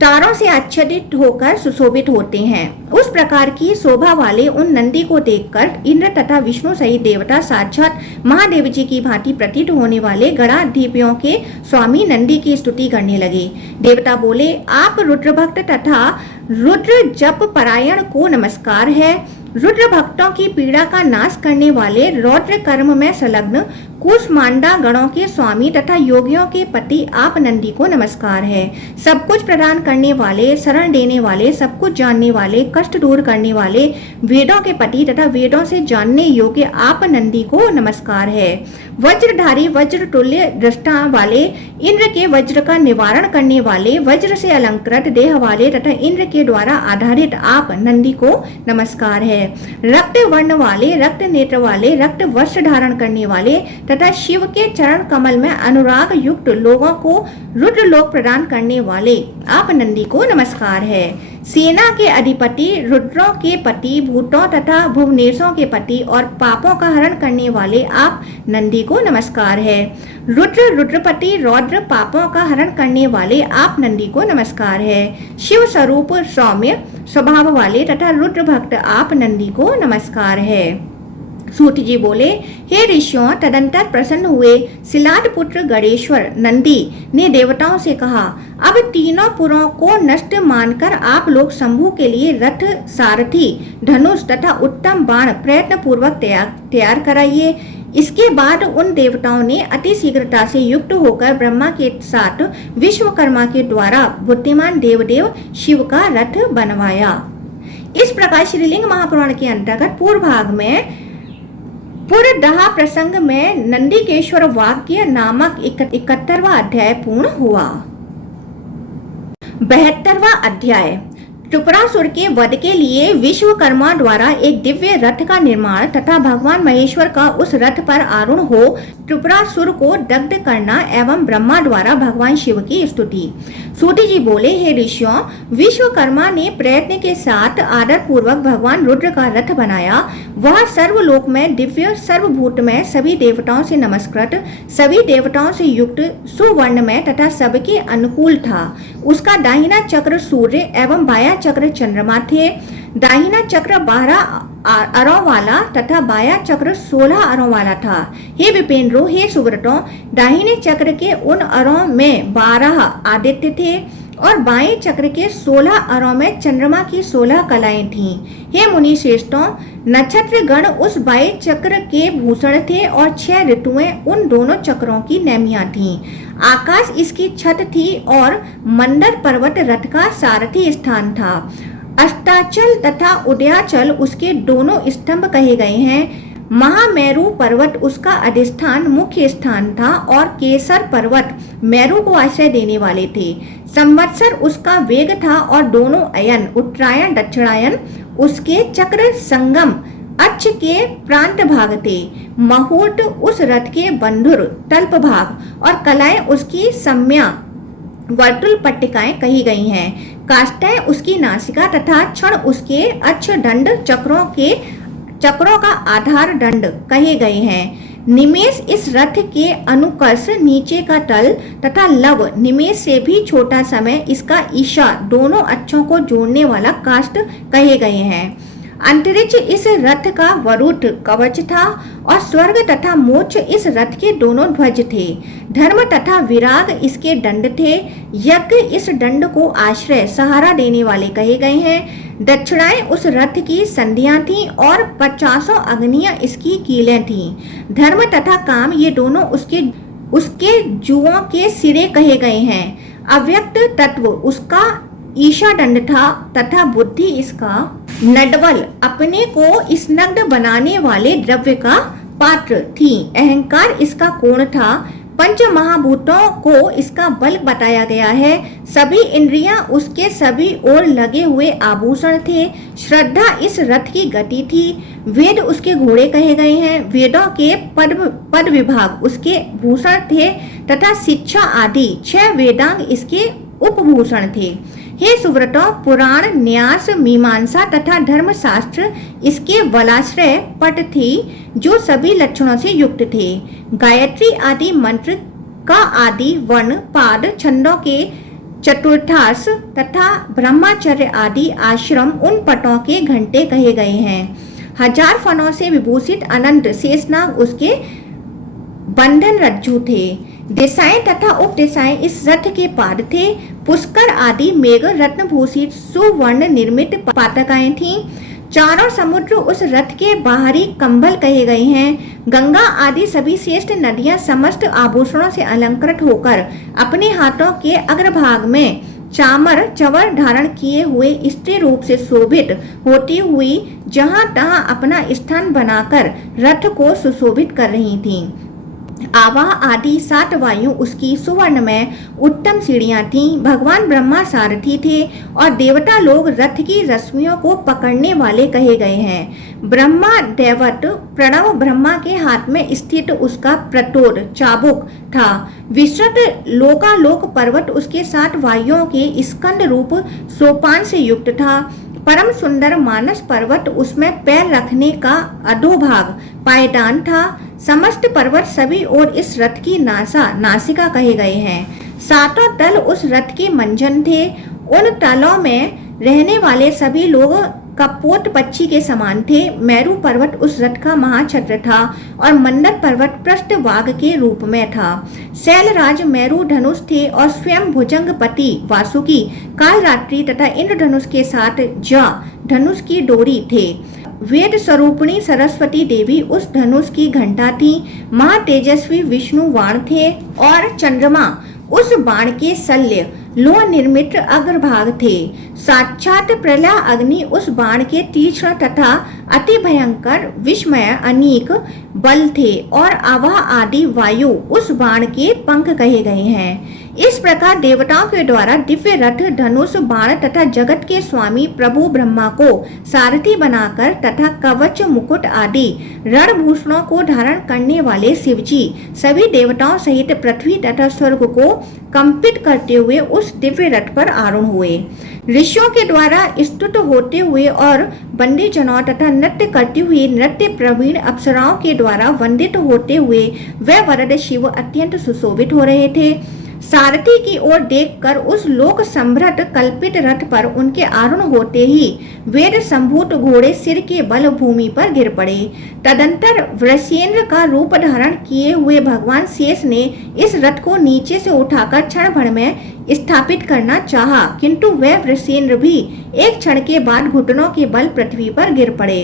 तारों से आच्छादित होकर सुशोभित होते हैं। उस प्रकार की शोभा वाले उन नंदी को देखकर इंद्र तथा विष्णु सहित देवता साक्षात महादेव जी की भांति प्रतीत होने वाले गणाधिपयों के स्वामी नंदी की स्तुति करने लगे। देवता बोले, आप रुद्र भक्त तथा रुद्र जप परायण को नमस्कार है। रुद्र भक्तों की पीड़ा का नाश करने वाले रौद्र कर्म में संलग्न कुष्मांडा गणों के स्वामी तथा योगियों के पति आप नंदी को नमस्कार है। सब कुछ प्रदान करने वाले, शरण देने वाले, सब कुछ जानने वाले, कष्ट दूर करने वाले, वेदों के पति तथा वेदों से जानने योग्य आप नंदी को नमस्कार है। वज्रधारी वज्र तुल्य दृष्टा वाले, इंद्र के वज्र का निवारण करने वाले, वज्र से अलंकृत देह वाले तथा इंद्र के द्वारा आधारित आप नंदी को नमस्कार है। रक्त वर्ण वाले, रक्त नेत्र वाले, रक्त वस्त्र धारण करने वाले तथा शिव के चरण कमल में अनुराग युक्त लोगों को रुद्र लोक प्रदान करने वाले आप नंदी को नमस्कार है। सेना के अधिपति, रुद्रों के पति, भूतों तथा भुवनेशों के पति और पापों का हरण करने वाले आप नंदी को नमस्कार है। रुद्र, रुद्रपति, रौद्र, पापों का हरण करने वाले आप नंदी को नमस्कार है। शिव स्वरूप सौम्य स्वभाव वाले तथा रुद्र भक्त आप नंदी को नमस्कार है। सूत जी बोले, हे ऋषियों, तदंतर प्रसन्न हुए सिलाद पुत्र गणेश्वर नंदी ने देवताओं से कहा, अब तीनों पुरों को नष्ट मानकर आप लोग शंभु के लिए रथ, सारथी, धनुष तथा उत्तम बाण प्रयत्न पूर्वक तैयार कराइए। इसके बाद उन देवताओं ने अति शीघ्रता से युक्त होकर ब्रह्मा के साथ विश्वकर्मा के द्वारा बुद्धिमान देवदेव शिव का रथ बनवाया। इस प्रकार श्रीलिंग महापुराण के अंतर्गत पूर्व भाग में पुरदहा प्रसंग में नंदीकेश्वर वाक्य नामक 71वां अध्याय पूर्ण हुआ। 72वां अध्याय त्रिपुरासुर के वध के लिए विश्वकर्मा द्वारा एक दिव्य रथ का निर्माण तथा भगवान महेश्वर का उस रथ पर आरूढ़ हो त्रिपुरासुर को दग्ध करना एवं ब्रह्मा द्वारा भगवान शिव की स्तुति। सूति जी बोले, हे ऋषियों, विश्वकर्मा ने प्रयत्न के साथ आदर पूर्वक भगवान रुद्र का रथ बनाया। वह सर्वलोक में दिव्य, सर्वभूत में सभी देवताओं से नमस्कृत, सभी देवताओं से युक्त, सुवर्ण में तथा सबके अनुकूल था। उसका दाहिना चक्र सूर्य एवं बाया चक्र चंद्रमा थे। दाहिना चक्र 12 अरों वाला तथा बाया चक्र 16 अरों वाला था। हे विपेंद्रो, हे सुव्रतों, दाहिने चक्र के उन अरों में 12 आदित्य थे और बाएं चक्र के 16 अरों में चंद्रमा की 16 कलाएं थीं। हे मुनि श्रेष्ठों, नक्षत्र गण उस बाएं चक्र के भूषण थे और 6 ऋतुएं उन दोनों चक्रों की नेमियां थीं। आकाश इसकी छत थी और मंदर पर्वत रथ का सारथी स्थान था। अस्ताचल तथा उदयाचल उसके दोनों स्तंभ कहे गए हैं। महामेरु पर्वत उसका अधिष्ठान मुख्य स्थान था और केसर पर्वत मेरु को आश्रय देने वाले थे। संवत्सर उसका वेग था और दोनों अयन उत्तरायण दक्षिणायन उसके चक्र संगम अक्ष के प्रांत भाग थे। मुहूर्त उस रथ के बंधुर तल्प भाग और कलाएं उसकी सम्या वर्तुल पट्टिकाएं कही गई हैं। काष्ठाएं उसकी नासिका तथा क्षण उसके अक्ष दंड चक्रों का आधार दंड कहे गए हैं। निमेष इस रथ के अनुकर्ष नीचे का तल तथा लव निमेष से भी छोटा समय इसका ईशा दोनों अक्षों को जोड़ने वाला काष्ठ कहे गए हैं। अंतरिक्ष इस रथ का वरुट कवच था और स्वर्ग तथा मोक्ष इस रथ के दोनों ध्वज थे। धर्म तथा विराग इसके दंड थे। यज्ञ इस दंड को आश्रय सहारा देने वाले कहे गए हैं। दक्षिणाएं उस रथ की संधियां थीं और 50 अग्नियां इसकी कीलें थीं। धर्म तथा काम ये दोनों उसके जुओं के सिरे कहे गए हैं। अव्यक्त तत्व उसका ईशादंड था तथा बुद्धि इसका नडवल, अपने को स्नग्ध बनाने वाले द्रव्य का पात्र थी। अहंकार इसका कोण था। पंच महाभूतों को इसका बल बताया गया है। सभी इंद्रियां उसके सभी ओर लगे हुए आभूषण थे। श्रद्धा इस रथ की गति थी। वेद उसके घोड़े कहे गए हैं। वेदों के पद विभाग उसके भूषण थे तथा शिक्षा आदि 6 वेदांग इसके उपभूषण थे। हे सुव्रतों, पुराण, न्यास, मीमांसा तथा धर्मशास्त्र इसके बलाश्रय पट थी जो सभी लक्षणों से युक्त थे। गायत्री आदि मंत्र का आदि वर्ण पाद छंदों के चतुर्थांश तथा ब्रह्मचर्य आदि आश्रम उन पटों के घंटे कहे गए हैं। 1000 फनों से विभूषित अनंत शेषनाग उसके बंधन रज्जु थे। दिशाएं तथा उपदिशाएं इस रथ के पाद थे। पुष्कर आदि मेघ रत्न भूषित सुवर्ण निर्मित पातकाएं थीं। चारों समुद्र उस रथ के बाहरी कंबल कहे गए हैं। गंगा आदि सभी श्रेष्ठ नदियां समस्त आभूषणों से अलंकृत होकर अपने हाथों के अग्रभाग में चामर चवर धारण किए हुए स्त्री रूप से शोभित होती हुई जहां तहां अपना स्थान बनाकर रथ को सुशोभित कर रही थीं। आवाह आदि 7 वायु उसकी सुवर्ण में उत्तम सीढ़ियां थीं। भगवान ब्रह्मा सारथी थे और देवता लोग रथ की रश्मियों को पकड़ने वाले कहे गए हैं। ब्रह्मा दैवत प्रणव ब्रह्मा के हाथ में स्थित उसका प्रतोद चाबुक था। विस्तृत लोकालोक पर्वत उसके 7 वायुओं के स्कंद रूप सोपान से युक्त था। परम सुंदर मानस पर्वत उसमें पैर रखने का अधोभाग पायदान था। समस्त पर्वत सभी और इस रथ की नासिका कहे गए हैं। 7 तल उस रथ के मंजन थे। उन तलों में रहने वाले सभी लोग कपोत पक्षी के समान थे। मेरु पर्वत उस रथ का महाछत्र था और मंदर पर्वत पृष्ठ वाघ के रूप में था। शैलराज मेरु धनुष थे और स्वयं भुजंगपति वासुकी कालरात्रि तथा इंद्रधनुष के साथ जा धनुष की डोरी थे। वेद स्वरूपिणी सरस्वती देवी उस धनुष की घंटा थी। महातेजस्वी विष्णु बाण थे और चंद्रमा उस बाण के शल्य लोह निर्मित अग्रभाग थे। साक्षात प्रलय अग्नि उस बाण के तीक्ष्ण तथा अति भयंकर विस्मय अनेक बल थे और आवाह आदि वायु उस बाण के पंख कहे गए हैं। इस प्रकार देवताओं के द्वारा दिव्य रथ धनुष बाण तथा जगत के स्वामी प्रभु ब्रह्मा को सारथी बनाकर तथा कवच मुकुट आदि रणभूषणों को धारण करने वाले शिवजी सभी देवताओं सहित पृथ्वी तथा स्वर्ग को कंपित करते हुए उस दिव्य रथ पर आरूढ़ हुए। ऋषियों के द्वारा स्तुत होते हुए और बंदी जनों तथा नृत्य करती हुई नृत्य प्रवीण अप्सराओं के द्वारा वंदित होते हुए वह वरद शिव अत्यंत सुशोभित हो रहे थे। सारथी की ओर देखकर उस लोक संभ्रत कल्पित रथ पर उनके आरूढ़ होते ही वेद संभूत घोड़े सिर के बल भूमि पर गिर पड़े। तदंतर वृषेंद्र का रूप धारण किए हुए भगवान शेष ने इस रथ को नीचे से उठाकर क्षण भर में स्थापित करना चाहा, किंतु वह वृषेंद्र भी एक क्षण के बाद घुटनों के बल पृथ्वी पर गिर पड़े।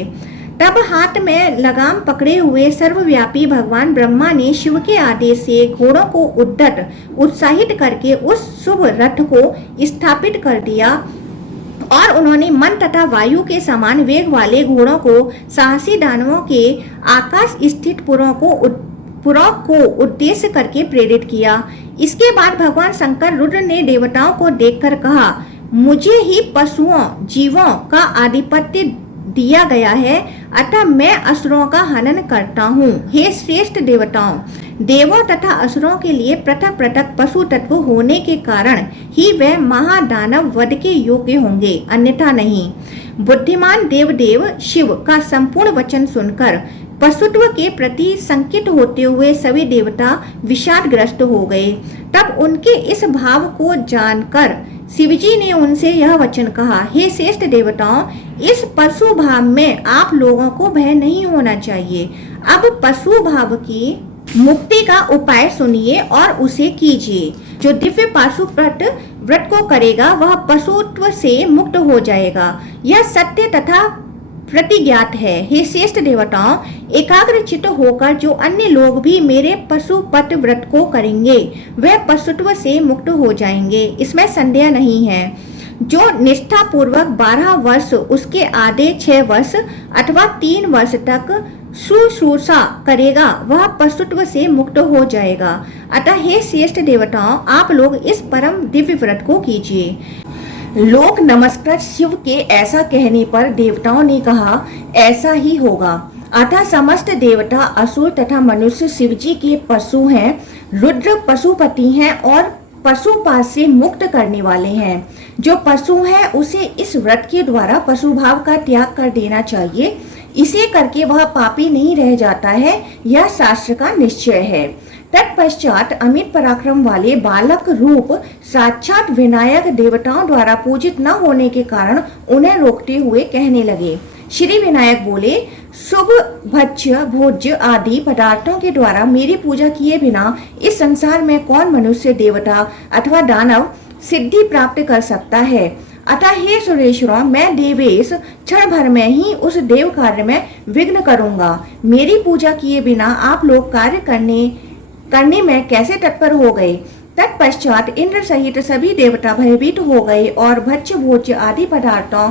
तब हाथ में लगाम पकड़े हुए सर्वव्यापी भगवान ब्रह्मा ने शिव के आदेश से घोड़ों को उद्यत उत्साहित करके उस शुभ रथ को स्थापित कर दिया और उन्होंने मन तथा वायु के समान वेग वाले घोड़ों को साहसी दानवों के आकाश स्थित पुरों को उद्देश्य करके प्रेरित किया। इसके बाद भगवान शंकर रुद्र ने देवताओं को देखकर कहा, मुझे ही पशुओं जीवों का आधिपत्य दिया गया है, अतः मैं असुरों का हनन करता हूँ। हे श्रेष्ठ देवताओं, देवों तथा असुरों के लिए पृथक पृथक पशु तत्व होने के कारण ही वे महादानव वध के योग्य होंगे, अन्यथा नहीं। बुद्धिमान देवदेव शिव का संपूर्ण वचन सुनकर पशुत्व के प्रति संकित होते हुए सभी देवता विषादग्रस्त हो गए। तब उनके इस भाव को जानकर शिवजी ने उनसे यह वचन कहा, हे श्रेष्ठ देवताओं, इस पशु भाव में आप लोगों को भय नहीं होना चाहिए। अब पशु भाव की मुक्ति का उपाय सुनिए और उसे कीजिए। जो दिव्य पाशुपत व्रत को करेगा वह पशुत्व से मुक्त हो जाएगा। यह सत्य तथा प्रतिज्ञात है। हे श्रेष्ठ देवताओं, एकाग्रचित्त होकर जो अन्य लोग भी मेरे पशुपत व्रत को करेंगे वह पशुत्व से मुक्त हो जाएंगे, इसमें संदेह नहीं है। जो निष्ठा पूर्वक 12 वर्ष, उसके आधे 6 वर्ष अथवा 3 वर्ष तक शुश्रूषा करेगा वह पशुत्व से मुक्त हो जाएगा। अतः हे श्रेष्ठ देवताओं, आप लोग इस परम दिव्य व्रत को कीजिए। लोक नमस्कृत शिव के ऐसा कहने पर देवताओं ने कहा, ऐसा ही होगा। अतः समस्त देवता, असुर तथा मनुष्य शिव जी के पशु हैं। रुद्र पशुपति हैं और पशुपात से मुक्त करने वाले हैं। जो पशु है उसे इस व्रत के द्वारा पशुभाव का त्याग कर देना चाहिए। इसे करके वह पापी नहीं रह जाता है, यह शास्त्र का निश्चय है। तत्पश्चात अमित पराक्रम वाले बालक रूप साक्षात विनायक देवताओं द्वारा पूजित न होने के कारण उन्हें रोकते हुए कहने लगे। श्री विनायक बोले, शुभ भक्ष्य भोज्य आदि पदार्थों के द्वारा मेरी पूजा किए बिना इस संसार में कौन मनुष्य, देवता अथवा दानव सिद्धि प्राप्त कर सकता है। अतः हे सुरेश्वरों, मैं देवेश क्षण भर में ही उस देव कार्य में विघ्न करूंगा। मेरी पूजा किए बिना आप लोग कार्य करने में कैसे तत्पर हो गए। तत्पश्चात इंद्र सहित सभी देवता भयभीत हो गए और भक्ष्य भोज्य आदि पदार्थों,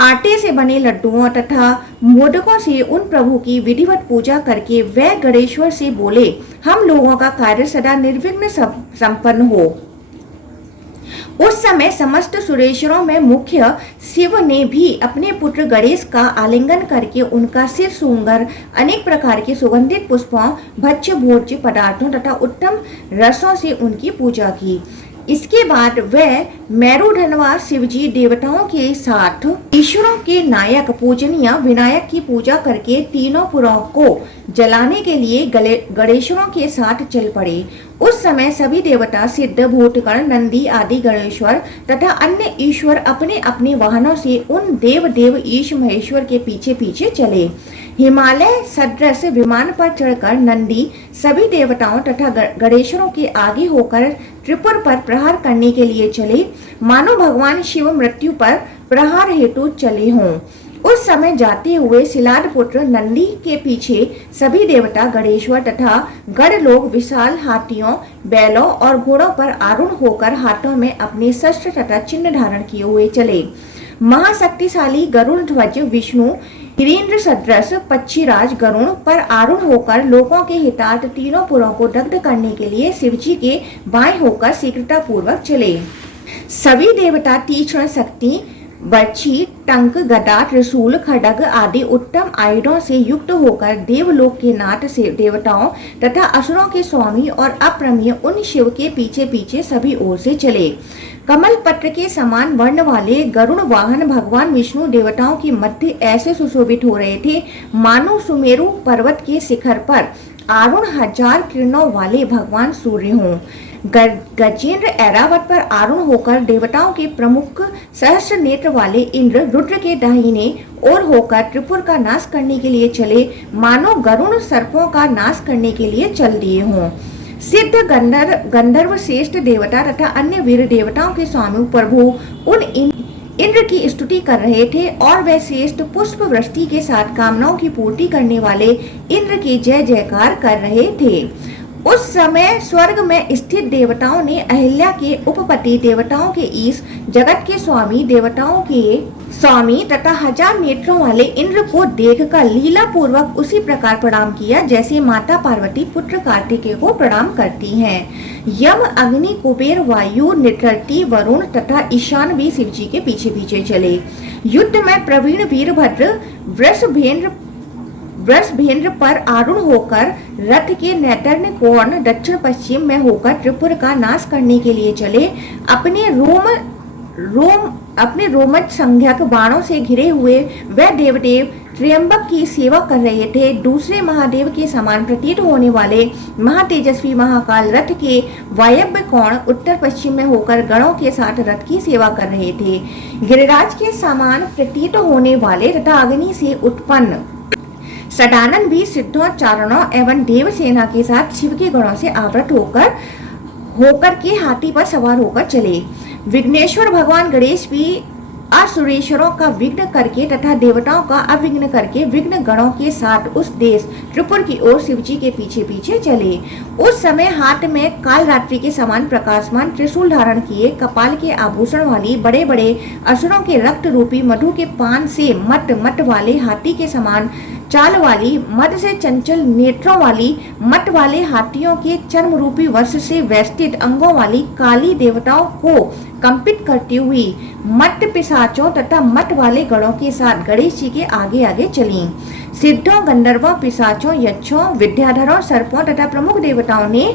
आटे से बने लड्डुओं तथा मोदकों से उन प्रभु की विधिवत पूजा करके वह गणेश्वर से बोले, हम लोगों का कार्य सदा निर्विघ्न संपन्न हो। उस समय समस्त सुरेश्वरों में मुख्य शिव ने भी अपने पुत्र गणेश का आलिंगन करके उनका सिर सूंघकर अनेक प्रकार के सुगंधित पुष्पों, भक्ष्य भोज्य पदार्थों तथा उत्तम रसों से उनकी पूजा की। इसके बाद वह मेरुधनवार शिवजी देवताओं के साथ ईश्वरों के नायक पूजनीय विनायक की पूजा करके तीनों पुरों को जलाने के लिए गणेश्वरों के साथ चल पड़े। उस समय सभी देवता, सिद्ध, भूतगण, नंदी आदि गणेश्वर तथा अन्य ईश्वर अपने अपने वाहनों से उन देव ईश महेश्वर के पीछे पीछे चले। हिमालय सदृश विमान पर चढ़कर नंदी सभी देवताओं तथा गणेश्वरों के आगे होकर त्रिपुर पर प्रहार करने के लिए चले, मानो भगवान शिव मृत्यु पर प्रहार हेतु चले हों। उस समय जाते हुए शिलाद पुत्र नंदी के पीछे सभी देवता, गणेश्वर तथा गण लोग विशाल हाथियों, बैलों और घोड़ों पर आरूढ़ होकर हाथों में अपने शस्त्र तथा चिन्ह धारण किए हुए चले। महाशक्तिशाली गरुड़ ध्वज विष्णु गिरीन्द्र सदृश पक्षीराज गरुण पर आरूढ़ होकर लोगों के हितार्थ तीनों पुरों को दग्ध करने के लिए शिवजी के बाएं होकर शीघ्रता पूर्वक चले। सभी देवता तीक्ष्ण शक्ति, बर्छी, टंक, गदा, त्रिशूल, खड्ग आदि उत्तम आयुधों से युक्त होकर देवलोक के नाथ से देवताओं तथा असुरों के स्वामी और अप्रमेय उन शिव के पीछे पीछे सभी ओर से चले। कमल पत्र के समान वर्ण वाले गरुड़ वाहन भगवान विष्णु देवताओं के मध्य ऐसे सुशोभित हो रहे थे मानो सुमेरु पर्वत के शिखर पर आरूढ़ 1000 किरणों वाले भगवान सूर्य हों। गजेंद्र ऐरावत पर आरूढ़ होकर देवताओं के प्रमुख सहस्र नेत्र वाले इंद्र रुद्र के दाहिने ओर होकर त्रिपुर का नाश करने के लिए चले, मानो गरुड़ सर्पों का नाश करने के लिए चल दिए हों। सिद्ध गंधर्व श्रेष्ठ देवता तथा अन्य वीर देवताओं के स्वामी प्रभु उन इंद्र की स्तुति कर रहे थे और वह श्रेष्ठ पुष्प वृष्टि के साथ कामनाओं की पूर्ति करने वाले इंद्र की जय जयकार कर रहे थे। उस समय स्वर्ग में स्थित देवताओं ने अहिल्या के उपपति, देवताओं के ईश, जगत के स्वामी, देवताओं के स्वामी तथा 1000 नेत्रों वाले इंद्र को देखकर लीला पूर्वक उसी प्रकार प्रणाम किया जैसे माता पार्वती पुत्र कार्तिकेय को प्रणाम करती हैं। यम, अग्नि, कुबेर, वायु, निकृति, वरुण तथा ईशान भी शिवजी के पीछे पीछे चले। युद्ध में प्रवीण वीरभद्र वृषभेंद्र पर आरूढ़ होकर रथ के नैतन्य कोण दक्षिण पश्चिम में होकर त्रिपुर का नाश करने के लिए चले। अपने रोमच संज्ञक बाणों से घिरे हुए वह देवदेव त्र्यंबक की सेवा कर रहे थे। दूसरे महादेव के समान प्रतीत होने वाले महातेजस्वी महाकाल रथ के वायव्य कोण उत्तर पश्चिम में होकर गणों के साथ रथ की सेवा कर रहे थे। गिरिराज के समान प्रतीत होने वाले तथा अग्नि से उत्पन्न सदानंद भी सिद्धों, चारणों एवं देव सेना के साथ शिव के गणों से आवृत होकर के हाथी पर सवार होकर चले। विघ्नेश्वर भगवान गणेश भी असुरेश्वरों का विघ्न करके तथा देवताओं का अविघ्न करके विघ्न गणों के साथ उस देश त्रिपुर की ओर शिवजी के पीछे पीछे चले। उस समय हाथ में काल रात्रि के समान प्रकाशमान त्रिशूल धारण किए, कपाल के आभूषण वाली, बड़े बड़े असुरों के रक्त रूपी मधु के पान से मट मट वाले, हाथी के समान चाल वाली, मद से चंचल नेत्रों वाली, मट वाले हाथियों के चर्म रूपी वस्त्र से वेष्टित अंगों वाली काली, देवताओं को कंपित करती हुई मट पिशाचों तथा मट वाले गणों के साथ गणेश जी के आगे आगे चली। सिद्धों, गंधर्वों, पिशाचों, यक्षों, विद्याधरों, सर्पों तथा प्रमुख देवताओं ने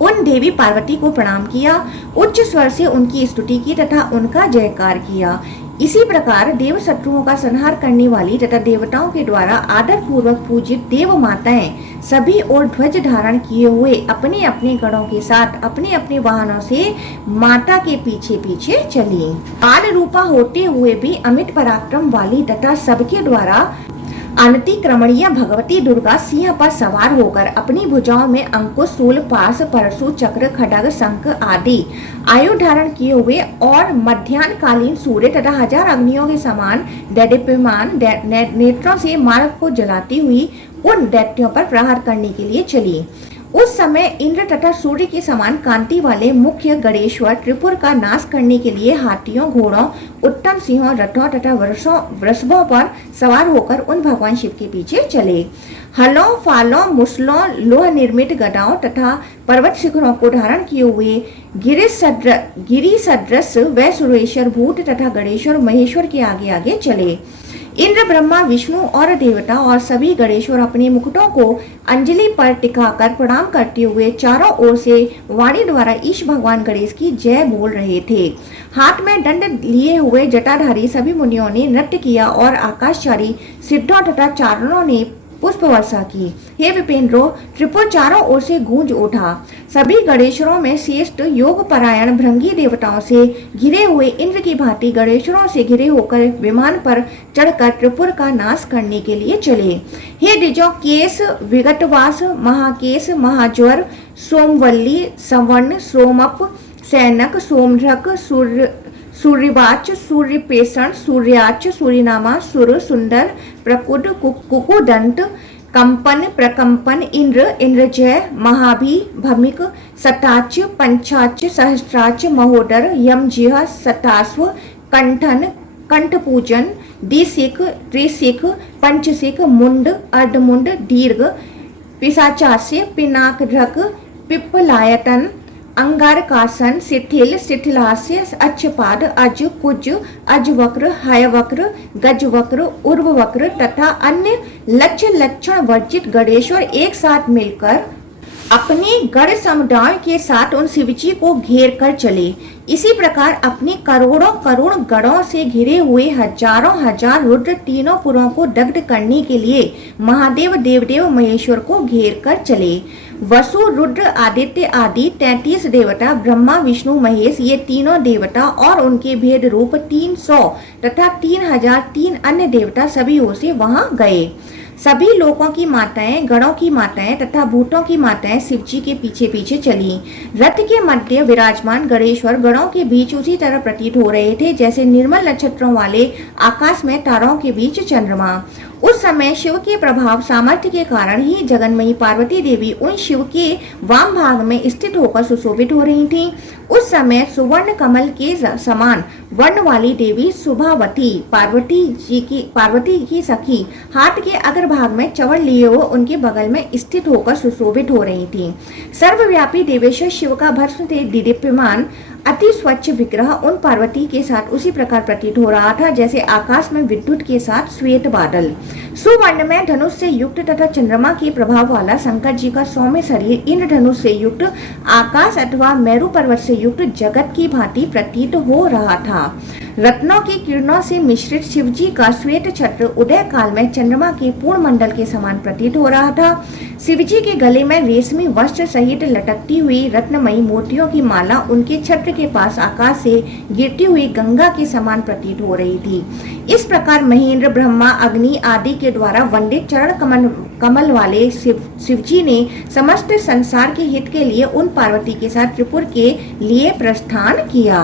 उन देवी पार्वती को प्रणाम किया, उच्च स्वर से उनकी स्तुति की तथा उनका जयकार किया। इसी प्रकार देव शत्रुओं का संहार करने वाली तथा देवताओं के द्वारा आदर पूर्वक पूजित देव माताएं सभी और ध्वज धारण किए हुए अपने अपने गणों के साथ अपने अपने वाहनों से माता के पीछे पीछे चली। बाल रूपा होते हुए भी अमित पराक्रम वाली तथा सबके द्वारा अनतिक्रमणीय भगवती दुर्गा सिंह पर सवार होकर अपनी भुजाओं में अंकुश, शूल, पाश, परशु, चक्र, खड्ग, शंख आदि आयु धारण किए हुए और मध्याह्न कालीन सूर्य तथा हजार अग्नियों के समान दैदीप्यमान नेत्रों से मार्ग को जलाती हुई उन दैत्यों पर प्रहार करने के लिए चली। उस समय इंद्र तथा सूर्य के समान कांति वाले मुख्य गणेश्वर त्रिपुर का नाश करने के लिए हाथियों, घोड़ों, उत्तम सिंहों, रथों तथा वृषभों पर सवार होकर उन भगवान शिव के पीछे चले। हलों, फालों, मुसलों, लोह निर्मित गदाओं तथा पर्वत शिखरों को धारण किए हुए गिरि सदृश व सुरेश्वर, भूत तथा गणेश्वर महेश्वर के आगे आगे चले। इंद्र, ब्रह्मा, विष्णु और देवता और सभी गणेश्वर अपने मुकुटों को अंजलि पर टिकाकर प्रणाम करते हुए चारों ओर से वाणी द्वारा ईश भगवान गणेश की जय बोल रहे थे। हाथ में दंड लिए हुए जटाधारी सभी मुनियों ने नृत्य किया और आकाशचारी सिद्धों तथा चारणों ने पुष्प वर्षा की। हे विपेंद्रो, त्रिपुर चारों ओर से गूंज उठा। सभी गणेश्वरों में श्रेष्ठ योग परायण भृंगी देवताओं से घिरे हुए इंद्र की भांति गणेश्वरों से घिरे होकर विमान पर चढ़कर त्रिपुर का नाश करने के लिए चले। हे द्विजों, केश, विगतवास, महाकेश, महाज्वर, सोमवल्ली, सवर्ण, सोमप, सैनक, सोमध्रक, सूर्यवाच, सूर्यपेषण, सूर्याच, सूर्यनामा, सुर, सुंदर, प्रकुद, कुकुदंत, कंपन, प्रकंपन, इंद्र, इंद्रजय, महाभि, भमिक, सताच, पंचाच, सहस्त्राच, महोदर, यमजिह, सतास्व, कंठन, कंठपूजन, द्विशिख, त्रिशिख, पंचशिख, मुंड, अर्धमुंड, दीर्घ, पिशाचास्य, पिनाकधक, पिप्पलायतन, अंगारकासन, शिथिल, शिथिलास्य, अच्छपाद, अज, कुज, अजवक्र, हयवक्र, गजवक्र, उर्ववक्र तथा अन्य लक्षण वर्जित गणेश्वर एक साथ मिलकर अपने गण समुदाय के साथ उन शिवजी को घेर कर चले। इसी प्रकार अपने करोड़ों करोड़ गणों से घिरे हुए हजारों हजार रुद्र तीनों पुरों को दग्ध करने के लिए महादेव, देवदेव, महेश्वर को घेर कर चले। वसु, रुद्र, आदित्य आदि 33 देवता, ब्रह्मा, विष्णु, महेश, ये तीनों देवता और उनके भेद रूप 300 तथा 3003 अन्य देवता सभी ओर से वहां गए। सभी लोकों की माताएं, गणों की माताएं तथा भूतों की माताएं शिवजी के पीछे पीछे चली। रथ के मध्य विराजमान गणेश्वर गणों के बीच उसी तरह प्रतीत हो रहे थे जैसे निर्मल नक्षत्रों वाले आकाश में तारों के बीच चंद्रमा। उस समय शिव के प्रभाव सामर्थ्य के कारण ही जगन्मयी पार्वती देवी उन शिव के वाम भाग में स्थित होकर सुशोभित हो रही थीं। उस समय सुवर्ण कमल के समान वर्ण वाली देवी शुभावती पार्वती की सखी हाथ के अग्रभाग में चवड़ लिए हुए उनके बगल में स्थित होकर सुशोभित हो रही थी। सर्वव्यापी देवेश्वर शिव का भस्म से दीप्यमान अति स्वच्छ विग्रह उन पार्वती के साथ उसी प्रकार प्रतीत हो रहा था जैसे आकाश में विद्युत के साथ श्वेत बादल। सुवर्ण में धनुष से युक्त तथा चंद्रमा के प्रभाव वाला शंकर जी का सौम्य शरीर इंद्रधनुष से युक्त आकाश अथवा मेरु पर्वत से युक्त जगत की भांति प्रतीत हो रहा था। रत्नों की किरणों से मिश्रित शिवजी का श्वेत छत्र उदय काल में चंद्रमा के पूर्ण मंडल के समान प्रतीत हो रहा था। शिवजी के गले में रेशमी वस्त्र सहित लटकती हुई रत्नमयी मोतियों की माला उनके छत्र के पास आकाश से गिरती हुई गंगा के समान प्रतीत हो रही थी। इस प्रकार महेंद्र, ब्रह्मा, अग्नि आदि के द्वारा वंदित चरण कमल वाले शिवजी ने समस्त संसार के हित के लिए उन पार्वती के साथ त्रिपुर के लिए प्रस्थान किया।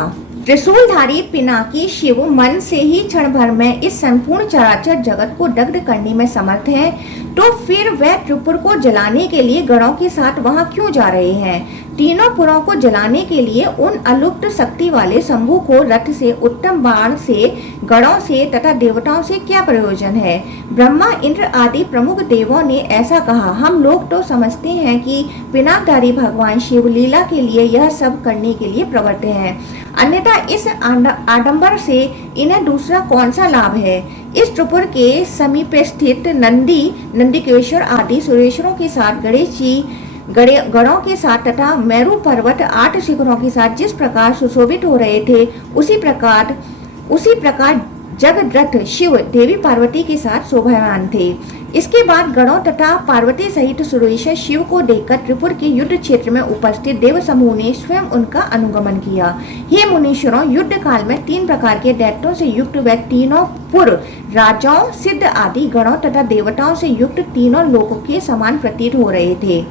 त्रिशूलधारी पिनाकी शिव मन से ही क्षण भर में इस संपूर्ण चराचर जगत को दग्ध करने में समर्थ है, तो फिर वह त्रिपुर को जलाने के लिए गणों के साथ वहां क्यों जा रहे हैं? तीनों पुरों को जलाने के लिए उन अलुप्त शक्ति वाले शंभु को रथ से, उत्तम बाण से, गणों से तथा देवताओं से क्या प्रयोजन है? ब्रह्मा, इंद्र आदि प्रमुख देवों ने ऐसा कहा। हम लोग तो समझते हैं कि पिनाकधारी भगवान शिव लीला के लिए यह सब करने के लिए प्रवृत्त हैं, अन्यथा इस आडंबर से इन्हें दूसरा कौन सा लाभ है? इस त्रिपुर के समीप स्थित नंदिकेश्वर आदि सुरेश्वरों के साथ गणेश जी गणों के साथ तथा मेरू पर्वत 8 शिखरों के साथ जिस प्रकार सुशोभित हो रहे थे, उसी प्रकार जगद्रथ शिव देवी पार्वती के साथ शोभायमान थे। इसके बाद गणों तथा पार्वती सहित सुरेश्वर शिव को देखकर त्रिपुर के युद्ध क्षेत्र में उपस्थित देव समूह ने स्वयं उनका अनुगमन किया। हे मुनीश्वरों, युद्ध काल में 3 प्रकार के दैत्यों से युक्त व तीनों पुर राजाओं, सिद्ध आदि गणों तथा देवताओं से युक्त तीनों लोकों के समान प्रतीत हो रहे थे।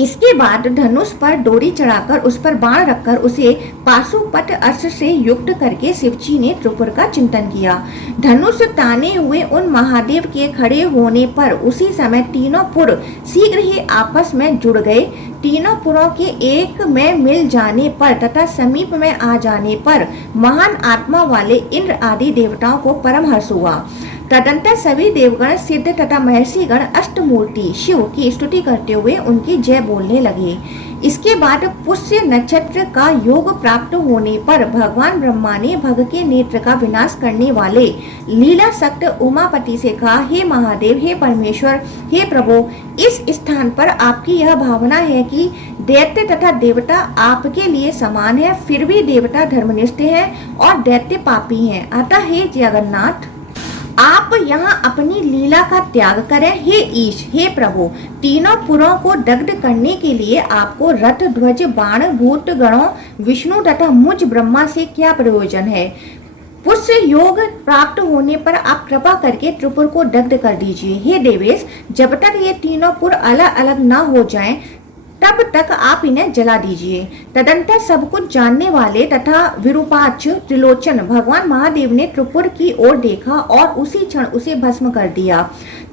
इसके बाद धनुष पर डोरी चढ़ाकर उस पर बाण रखकर उसे पाशुपत अस्त्र से युक्त करके शिवजी ने त्रिपुर का चिंतन किया। धनुष ताने हुए उन महादेव के खड़े होने पर उसी समय तीनों पुर शीघ्र ही आपस में जुड़ गए। तीनों पुरों के एक में मिल जाने पर तथा समीप में आ जाने पर महान आत्मा वाले इंद्र आदि देवताओं को परम हर्ष हुआ। तदंतर सभी देवगण, सिद्ध तथा महर्षिगण अष्टमूर्ति शिव की स्तुति करते हुए उनकी जय बोलने लगे। इसके बाद पुष्य नक्षत्र का योग प्राप्त होने पर भगवान ब्रह्मा ने भग के नेत्र का विनाश करने वाले लीला शक्त उमापति से कहा, हे महादेव, हे परमेश्वर, हे प्रभु, इस स्थान पर आपकी यह भावना है कि दैत्य तथा देवता आपके लिए समान है, फिर भी देवता धर्मनिष्ठ हैं और दैत्य पापी हैं। अतः हे जगन्नाथ, आप यहाँ अपनी लीला का त्याग करें। हे ईश, हे प्रभु, तीनों पुरों को दग्ध करने के लिए आपको रथ, ध्वज, बाण, भूत गणों, विष्णु तथा मुझ ब्रह्मा से क्या प्रयोजन है? पुष्य योग प्राप्त होने पर आप कृपा करके त्रिपुर को दग्ध कर दीजिए। हे देवेश, जब तक ये तीनों पुर अलग अलग न हो जाएं, तब तक आप इन्हें जला दीजिए। तदंतर सब कुछ जानने वाले तथा विरूपाक्ष त्रिलोचन भगवान महादेव ने त्रिपुर की ओर देखा और उसी क्षण उसे भस्म कर दिया।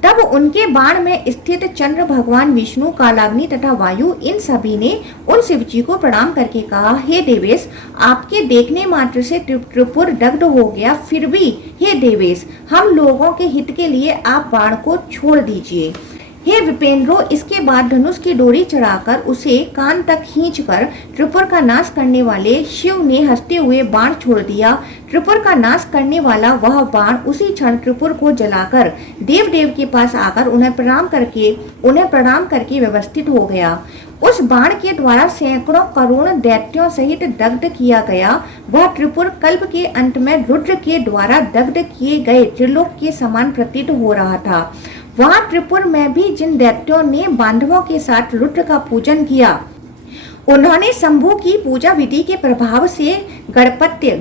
तब उनके बाण में स्थित चंद्र, भगवान विष्णु, कालाग्नि तथा वायु, इन सभी ने उन शिवजी को प्रणाम करके कहा, हे देवेश, आपके देखने मात्र से त्रिपुर दग्ध हो गया, फिर भी हे देवेश, हम लोगों के हित के लिए आप बाण को छोड़ दीजिए। हे विपेंद्रो, इसके बाद धनुष की डोरी चढ़ाकर उसे कान तक खींचकर त्रिपुर का नाश करने वाले शिव ने हंसते हुए बाण छोड़ दिया। त्रिपुर का नाश करने वाला वह बाण उसी क्षण त्रिपुर को जलाकर देव के पास आकर उन्हें प्रणाम करके व्यवस्थित हो गया। उस बाण के द्वारा सैकड़ों करोड़ दैत्यों सहित दग्ध किया गया वह त्रिपुर कल्प के अंत में रुद्र के द्वारा दग्ध किए गए त्रिलोक के समान प्रतीत हो रहा था। वहां त्रिपुर में भी जिन दैत्यों ने बांधवों के साथ रुद्र का पूजन किया, उन्होंने शंभु की पूजा विधि के प्रभाव से गणपति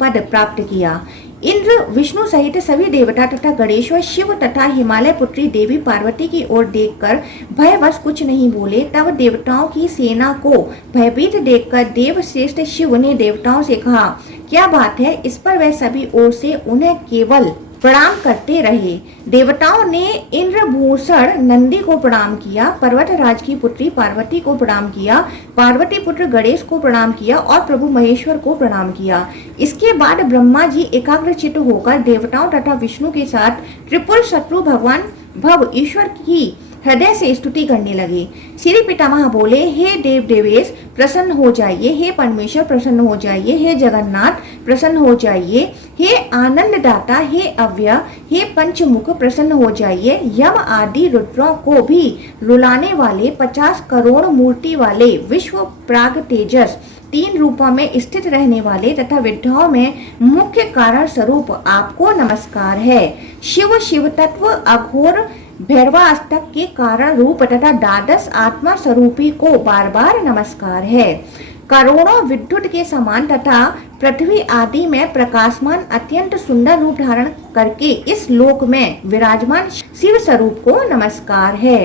पद प्राप्त किया। इंद्र, विष्णु सहित सभी देवता तथा गणेश्वर शिव तथा हिमालय पुत्री देवी पार्वती की ओर देखकर भयवश कुछ नहीं बोले। तब देवताओं की सेना को भयभीत देखकर देवश्रेष्ठ शिव ने देवताओं से कहा, क्या बात है? इस पर वह सभी ओर से उन्हें केवल प्रणाम करते रहे। देवताओं ने इंद्रभूषण नंदी को प्रणाम किया, पर्वतराज की पुत्री पार्वती को प्रणाम किया, पार्वती पुत्र गणेश को प्रणाम किया और प्रभु महेश्वर को प्रणाम किया। इसके बाद ब्रह्मा जी एकाग्रचित्त होकर देवताओं तथा विष्णु के साथ त्रिपुर शत्रु भगवान भव ईश्वर की हृदय से स्तुति करने लगे। श्री पितामह बोले, हे देव देवेश प्रसन्न हो जाइए, हे परमेश्वर प्रसन्न हो जाइए, हे जगन्नाथ प्रसन्न हो जाइए, हे आनंददाता, हे अव्यय, हे पंचमुख प्रसन्न हो जाइए। यम आदि रुद्रों को भी रुलाने वाले 50 करोड़ मूर्ति वाले विश्व प्राग तेजस 3 रूपों में स्थित रहने वाले तथा विद्याओं में मुख्य कारण स्वरूप आपको नमस्कार है। शिव शिव तत्व अघोर भैरवाष्टक के कारण रूप तथा द्वादश आत्मा स्वरूपी को बार बार नमस्कार है। करोड़ों विद्युत के समान तथा पृथ्वी आदि में प्रकाशमान अत्यंत सुंदर रूप धारण करके इस लोक में विराजमान शिव स्वरूप को नमस्कार है।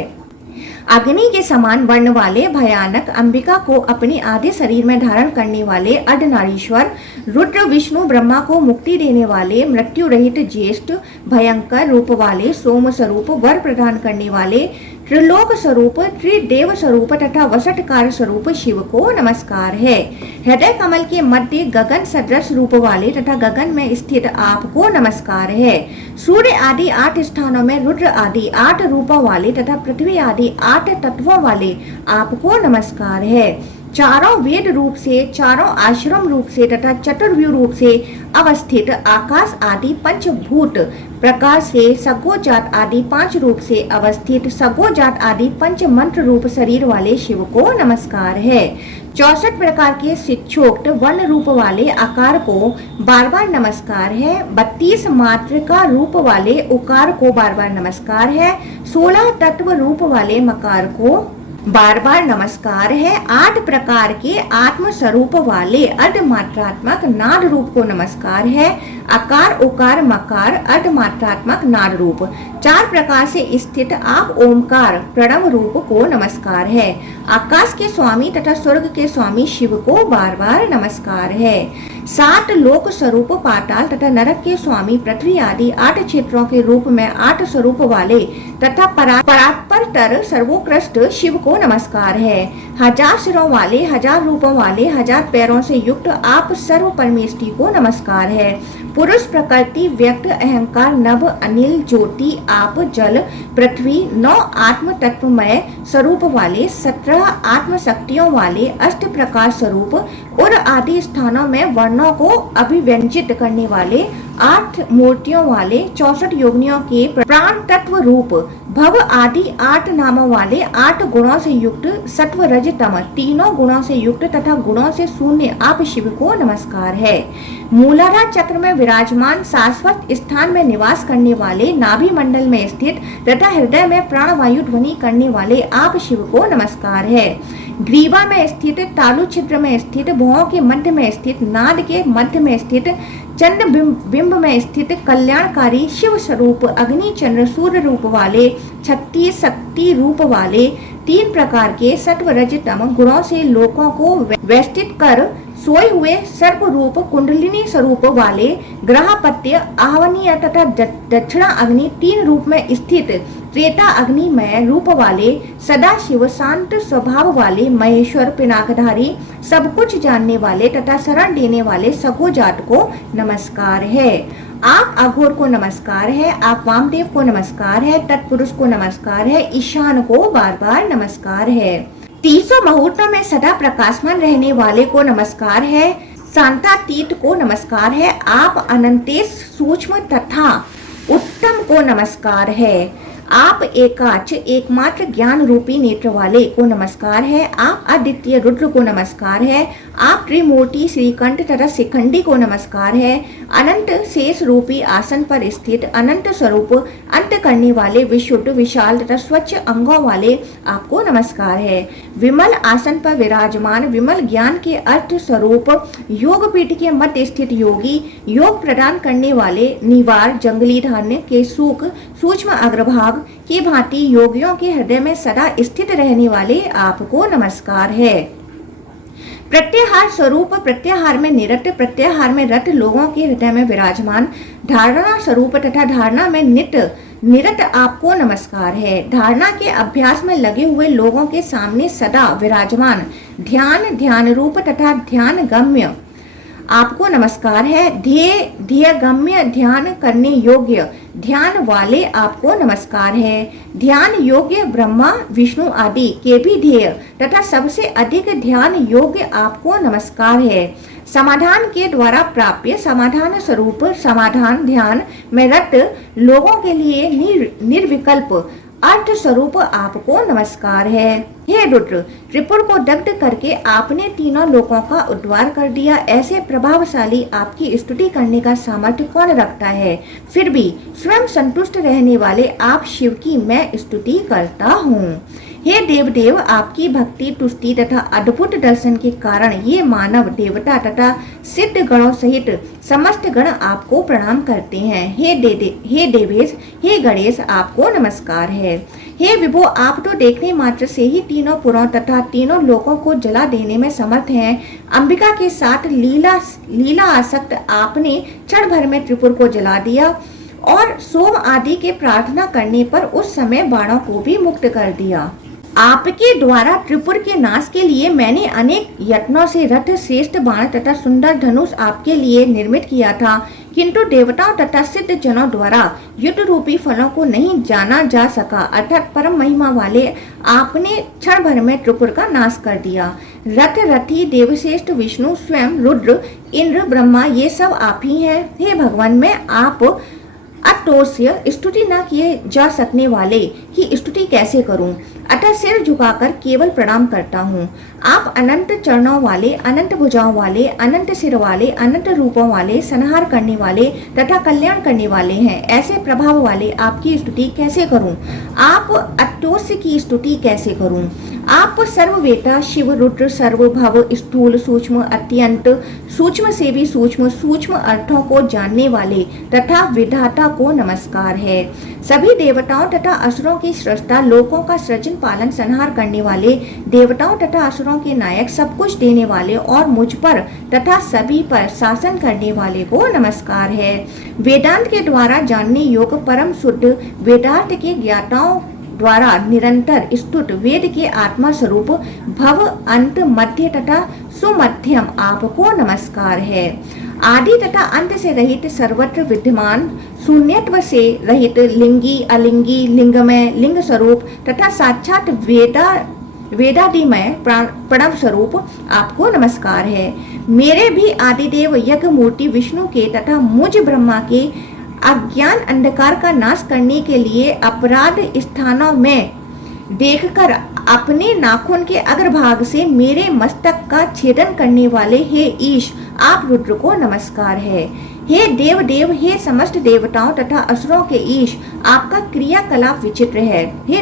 अग्नि के समान वर्ण वाले भयानक अंबिका को अपने आधे शरीर में धारण करने वाले अर्धनारीश्वर, रुद्र विष्णु ब्रह्मा को मुक्ति देने वाले मृत्यु रहित ज्येष्ठ भयंकर रूप वाले सोम स्वरूप वर प्रदान करने वाले त्रिलोक स्वरूप त्रिदेव स्वरूप तथा वसटकार स्वरूप शिव को नमस्कार है। हृदय कमल के मध्य गगन सदृश रूप वाले तथा गगन में स्थित आपको नमस्कार है। सूर्य आदि 8 स्थानों में रुद्र आदि 8 रूपों वाले तथा पृथ्वी आदि 8 तत्वों वाले आपको नमस्कार है। चारों वेद रूप से, चारों आश्रम रूप से तथा चतुर्व्यूह रूप से अवस्थित आकाश आदि पंचभूत प्रकाश से, सगोजात आदि 5 रूप से अवस्थित सगोजात आदि पंच मंत्र रूप शरीर वाले शिव को नमस्कार है। 64 प्रकार के शिक्षोक्त वर्ण रूप वाले आकार को बार बार नमस्कार है। 32 मात्रिका रूप वाले उकार को बार बार नमस्कार है। 16 तत्व रूप वाले मकार को बार बार नमस्कार है। 8 प्रकार के आत्म स्वरूप वाले अर्धमात्रात्मक नाद रूप को नमस्कार है। अकार उकार मकार अर्धमात्रात्मक नाद रूप 4 प्रकार से स्थित आप ओमकार प्रणव रूप को नमस्कार है। आकाश के स्वामी तथा स्वर्ग के स्वामी शिव को बार बार नमस्कार है। 7 लोक स्वरूप पाताल तथा नरक के स्वामी पृथ्वी आदि 8 क्षेत्रों के रूप में 8 स्वरूप वाले तथा परात्पर सर्वोत्कृष्ट शिव को नमस्कार है। 1000 सिरों वाले 1000 रूपों वाले 1000 पैरों से युक्त आप सर्व परमेष्टि को नमस्कार है। पुरुष प्रकृति व्यक्त अहंकार नभ अनिल ज्योति आप जल पृथ्वी 9 आत्म तत्वमय स्वरूप वाले 17 आत्म शक्तियों वाले 8 प्रकाश स्वरूप और आदि स्थानों में वर्णों को अभिव्यंजित करने वाले 8 मूर्तियों वाले 64 योगियों के प्राण तत्व रूप भव आदि 8 नामों वाले 8 गुणों से युक्त सत्व रज तम तीनों गुणों से युक्त तथा गुणों से शून्य आप शिव को नमस्कार है। मूलाधार चक्र में विराजमान शाश्वत स्थान में निवास करने वाले नाभि मंडल में स्थित तथा हृदय में प्राणवायु ध्वनि करने वाले आप शिव को नमस्कार है। ग्रीवा में स्थित तालु छिद्र में स्थित भुवों के मध्य में स्थित नाद के मध्य में स्थित चंद्र बिंब में स्थित कल्याणकारी शिव स्वरूप अग्नि चंद्र सूर्य रूप वाले 36 शक्ति रूप वाले 3 प्रकार के सत्व रज तम गुणों से लोकों को वेष्टित कर सोए हुए सर्प रूप कुंडलिनी स्वरूप वाले ग्रहपत्य आहवनीय तथा दक्षिणा अग्नि 3 रूप में स्थित त्रेता अग्निमय रूप वाले सदा शिव शांत स्वभाव वाले महेश्वर पिनाकधारी सब कुछ जानने वाले तथा शरण देने वाले सगोजात को नमस्कार है। आप अघोर को नमस्कार है। आप वामदेव को नमस्कार है। तत्पुरुष को नमस्कार है। ईशान को बार बार नमस्कार है। 300 मुहूर्तों में सदा प्रकाशमान रहने वाले को नमस्कार है। शांतातीत को नमस्कार है। आप अनंतेश सूक्ष्म तथा उत्तम को नमस्कार है। आप एकाच एकमात्र ज्ञान रूपी नेत्र वाले को नमस्कार है। आप अद्वितीय रुद्र को नमस्कार है। आप त्रिमूर्ति श्रीकंठ तथा शिखंडी को नमस्कार है। अनंत शेष रूपी आसन पर स्थित अनंत स्वरूप अंत करने वाले विशुद्ध विशाल तथा स्वच्छ अंगों वाले आपको नमस्कार है। विमल आसन पर विराजमान विमल ज्ञान के अर्थ स्वरूप योग पीठ के मध्य स्थित योगी योग प्रदान करने वाले निवार जंगली धान्य के सूख सूक्ष्म अग्रभाग की भांति योगियों के हृदय में सदा स्थित रहने वाले आपको नमस्कार है। प्रत्याहार स्वरूप प्रत्याहार में निरत प्रत्याहार में रत लोगों के हृदय में विराजमान धारणा स्वरूप तथा धारणा में निरत आपको नमस्कार है। धारणा के अभ्यास में लगे हुए लोगों के सामने सदा विराजमान ध्यान रूप तथा ध्यान गम्य आपको नमस्कार है। ध्येय गम्य ध्यान करने योग्य ध्यान वाले आपको नमस्कार है। ध्यान योग्य ब्रह्मा विष्णु आदि के भी ध्येय तथा सबसे अधिक ध्यान योग्य आपको नमस्कार है। समाधान के द्वारा प्राप्य समाधान स्वरूप समाधान ध्यान में रत लोगों के लिए निर्विकल्प अर्थ स्वरूप आपको नमस्कार है। हे रुद्र, त्रिपुर को दग्ध करके आपने तीनों लोकों का उद्धार कर दिया। ऐसे प्रभावशाली आपकी स्तुति करने का सामर्थ्य कौन रखता है? फिर भी स्वयं संतुष्ट रहने वाले आप शिव की मैं स्तुति करता हूँ। हे देवदेव, आपकी भक्ति तुष्टि तथा अद्भुत दर्शन के कारण ये मानव देवता तथा सिद्ध गणों सहित समस्त गण आपको प्रणाम करते हैं। हे देवेश, हे गणेश, आपको नमस्कार है। हे विभो, आप तो देखने मात्र से ही तीनों पुरों तथा तीनों लोकों को जला देने में समर्थ हैं। अंबिका के साथ लीला आसक्त आपने क्षण भर में त्रिपुर को जला दिया और सोम आदि के प्रार्थना करने पर उस समय बाणों को भी मुक्त कर दिया। आपके द्वारा त्रिपुर के नाश के लिए मैंने अनेक यत्नों से रथ, श्रेष्ठ बाण तथा सुंदर धनुष आपके लिए निर्मित किया था, किंतु देवताओं तथा सिद्ध जनों द्वारा युद्ध रूपी फलों को नहीं जाना जा सका, अर्थात परम महिमा वाले आपने क्षण भर में त्रिपुर का नाश कर दिया। रथ, रथी, देवश्रेष्ठ, विष्णु, स्वयं रुद्र, इंद्र, ब्रह्मा, ये सब आप ही हैं। हे भगवान, मैं आप अतोस्य स्तुति न किए जा सकने वाले की स्तुति कैसे करूं? अतः सिर झुकाकर केवल प्रणाम करता हूँ। आप अनंत चरणों वाले, अनंत भुजाओं वाले, अनंत सिर वाले, अनंत रूपों वाले, संहार करने वाले तथा कल्याण करने वाले हैं। ऐसे प्रभाव वाले आपकी स्तुति कैसे करूं? आप अतोस्य की स्तुति कैसे करूं? आप सर्ववेता, शिव, रुद्र, सर्वभव, स्थूल, सूक्ष्म, अत्यंत सूक्ष्म से भी सूक्ष्म, सूक्ष्म अर्थों को जानने वाले तथा विधाता को नमस्कार है। सभी देवताओं तथा असुरों की सृष्टा, लोकों का सृजन, पालन, संहार करने वाले, देवताओं तथा असुरों के नायक, सब कुछ देने वाले और मुझ पर तथा सभी पर शासन करने वाले को नमस्कार है। वेदांत के द्वारा जानने योग्य परम शुद्ध, वेदार्थ के ज्ञाताओं द्वारा निरंतर स्तुत, वेद के आत्मा स्वरूप, भव, अंत, मध्य तथा सुमध्यम आपको नमस्कार है। आदि तथा अंत से रहित, सर्वत्र विद्यमान, शून्यत्व से रहित, लिंगी, अलिंगी, लिंगमय, लिंग स्वरूप तथा साक्षात वेदादिमय प्रणव स्वरूप आपको नमस्कार है। मेरे भी आदिदेव यज्ञ मूर्ति विष्णु के तथा मुझ ब्रह्मा के अज्ञान अंधकार का नाश करने के लिए अपराध स्थानों में देखकर अपने नाखून के अग्रभाग से मेरे मस्तक का छेदन करने वाले हे ईश, आप रुद्र को नमस्कार है। हे देव देव, हे समस्त देवताओं तथा असुरों के ईश, आपका क्रियाकलाप विचित्र है। हे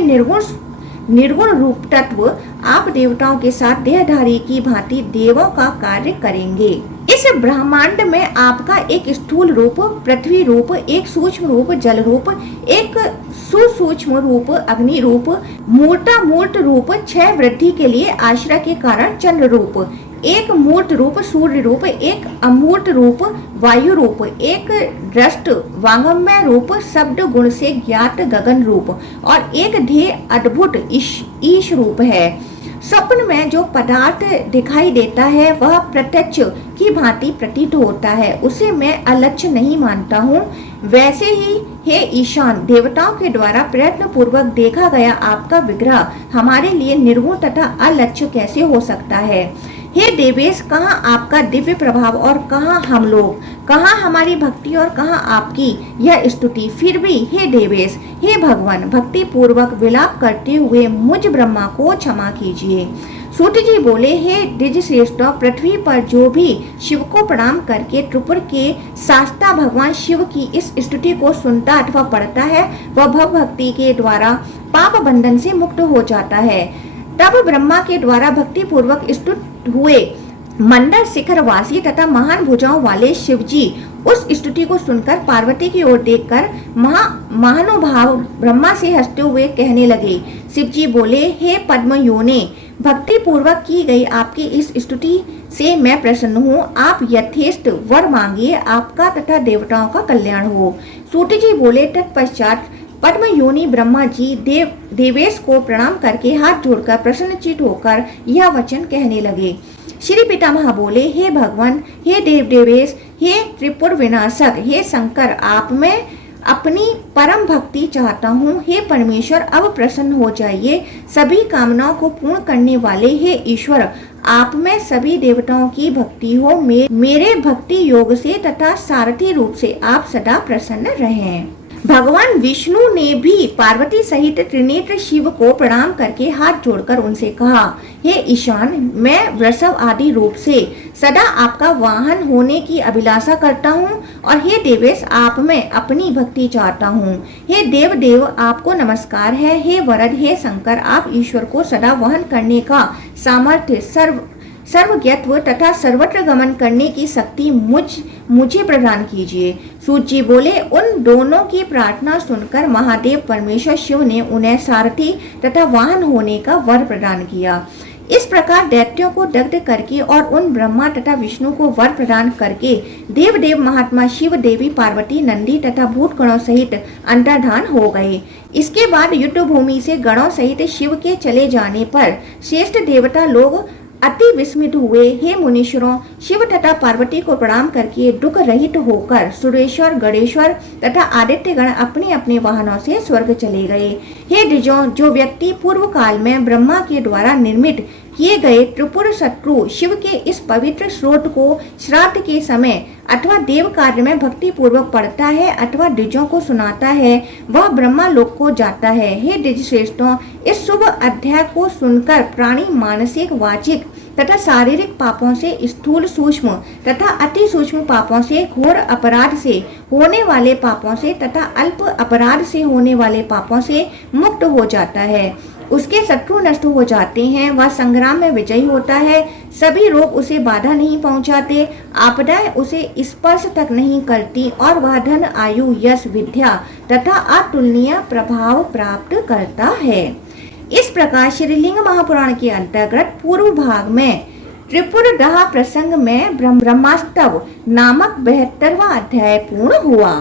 निर्गुण रूप तत्व, आप देवताओं के साथ देहधारी की भांति देवों का कार्य करेंगे। इस ब्रह्मांड में आपका एक स्थूल रूप पृथ्वी रूप, एक सूक्ष्म रूप जल रूप, एक सुसूक्ष्म रूप अग्नि रूप, मूर्त रूप क्षय वृद्धि के लिए आश्रय के कारण चंद्र रूप, एक मूर्त रूप सूर्य रूप, एक अमूर्त रूप वायु रूप, एक दृष्ट वांगमय रूप शब्द गुण से ज्ञात गगन रूप और एक ध्येय अद्भुत ईश रूप है। स्वप्न में जो पदार्थ दिखाई देता है वह प्रत्यक्ष की भांति प्रतीत होता है, उसे मैं अलक्ष्य नहीं मानता हूँ। वैसे ही हे ईशान, देवताओं के द्वारा प्रयत्न पूर्वक देखा गया आपका विग्रह हमारे लिए निर्गुण तथा अलक्ष्य कैसे हो सकता है? हे देवेश, कहाँ आपका दिव्य प्रभाव और कहाँ हम लोग, कहाँ हमारी भक्ति और कहाँ आपकी यह स्तुति। फिर भी हे देवेश, हे भगवान, भक्ति पूर्वक विलाप करते हुए मुझ ब्रह्मा को क्षमा कीजिए। सूत जी बोले, हे द्विज श्रेष्ठ, पृथ्वी पर जो भी शिव को प्रणाम करके त्रिपुर के शास्ता भगवान शिव की इस स्तुति को सुनता अथवा पढ़ता है वह भव भक्ति के द्वारा पाप बंधन से मुक्त हो जाता है। तब ब्रह्मा के द्वारा भक्ति पूर्वक स्तुत हुए मंडल शिखर वासी तथा महान भुजाओं वाले शिवजी उस स्तुति को सुनकर पार्वती की ओर देखकर महानुभाव ब्रह्मा से हंसते हुए कहने लगे। शिवजी बोले, हे पद्म योने, भक्ति पूर्वक की गई आपकी इस स्तुति से मैं प्रसन्न हूँ। आप यथेष्ट वर मांगिए, आपका तथा देवताओं का कल्याण हो। सूत जी बोले, तत्पश्चात पद्म योनि ब्रह्मा जी देवेश को प्रणाम करके हाथ जोड़कर प्रसन्नचित होकर यह वचन कहने लगे। श्री पितामह बोले, हे भगवान, हे देवेश, हे त्रिपुर विनाशक, हे शंकर, आप में अपनी परम भक्ति चाहता हूँ। हे परमेश्वर, अब प्रसन्न हो जाइए। सभी कामनाओं को पूर्ण करने वाले हे ईश्वर, आप में सभी देवताओं की भक्ति हो। मेरे भक्ति योग से तथा सारथी रूप से आप सदा प्रसन्न रहें। भगवान विष्णु ने भी पार्वती सहित त्रिनेत्र शिव को प्रणाम करके हाथ जोड़कर उनसे कहा, हे ईशान, मैं वृषभ आदि रूप से सदा आपका वाहन होने की अभिलाषा करता हूँ और हे देवेश, आप में अपनी भक्ति चाहता हूँ। हे देव देव, आपको नमस्कार है। हे वरद, हे शंकर, आप ईश्वर को सदा वहन करने का सामर्थ्य सर्वज्ञत्व तथा सर्वत्र गमन करने की शक्ति मुझे प्रदान कीजिए। सूत जी बोले, उन दोनों की प्रार्थना सुनकर महादेव परमेश्वर शिव ने उन्हें सारथी तथा वाहन होने का वर प्रदान किया। इस प्रकार दैत्यों को दग्ध करके और उन ब्रह्मा तथा विष्णु को वर प्रदान करके देव महात्मा शिव, देवी पार्वती, नंदी तथा भूत गणों सहित अंतर्धान हो गए। इसके बाद युद्ध भूमि से गणों सहित शिव के चले जाने पर श्रेष्ठ देवता लोग अति विस्मित हुए। हे मुनीश्वरों, शिव तथा पार्वती को प्रणाम करके दुख रहित होकर सुरेश्वर, गणेश्वर तथा आदित्य गण अपने अपने वाहनों से स्वर्ग चले गए। हे द्विजों, जो व्यक्ति पूर्व काल में ब्रह्मा के द्वारा निर्मित किए गए त्रिपुर शत्रु शिव के इस पवित्र स्रोत को श्राद्ध के समय अथवा देव कार्य में भक्ति पूर्वक पढ़ता है अथवा द्विजों को सुनाता है, वह ब्रह्मा लोक को जाता है। हे द्विज श्रेष्ठों, इस शुभ अध्याय को सुनकर प्राणी मानसिक, वाचिक तथा शारीरिक पापों से, स्थूल, सूक्ष्म तथा अति सूक्ष्म पापों से, घोर अपराध से होने वाले पापों से तथा अल्प अपराध से होने वाले पापों से मुक्त हो जाता है। उसके शत्रु नष्ट हो जाते हैं, वह संग्राम में विजयी होता है, सभी रोग उसे बाधा नहीं पहुंचाते, आपदाएं उसे स्पर्श तक नहीं करती और वह धन, आयु, यश, विद्या तथा अतुलनीय प्रभाव प्राप्त करता है। इस प्रकार श्रीलिंग महापुराण के अंतर्गत पूर्व भाग में त्रिपुरदह प्रसंग में ब्रह्मास्तव नामक 72वां अध्याय पूर्ण हुआ।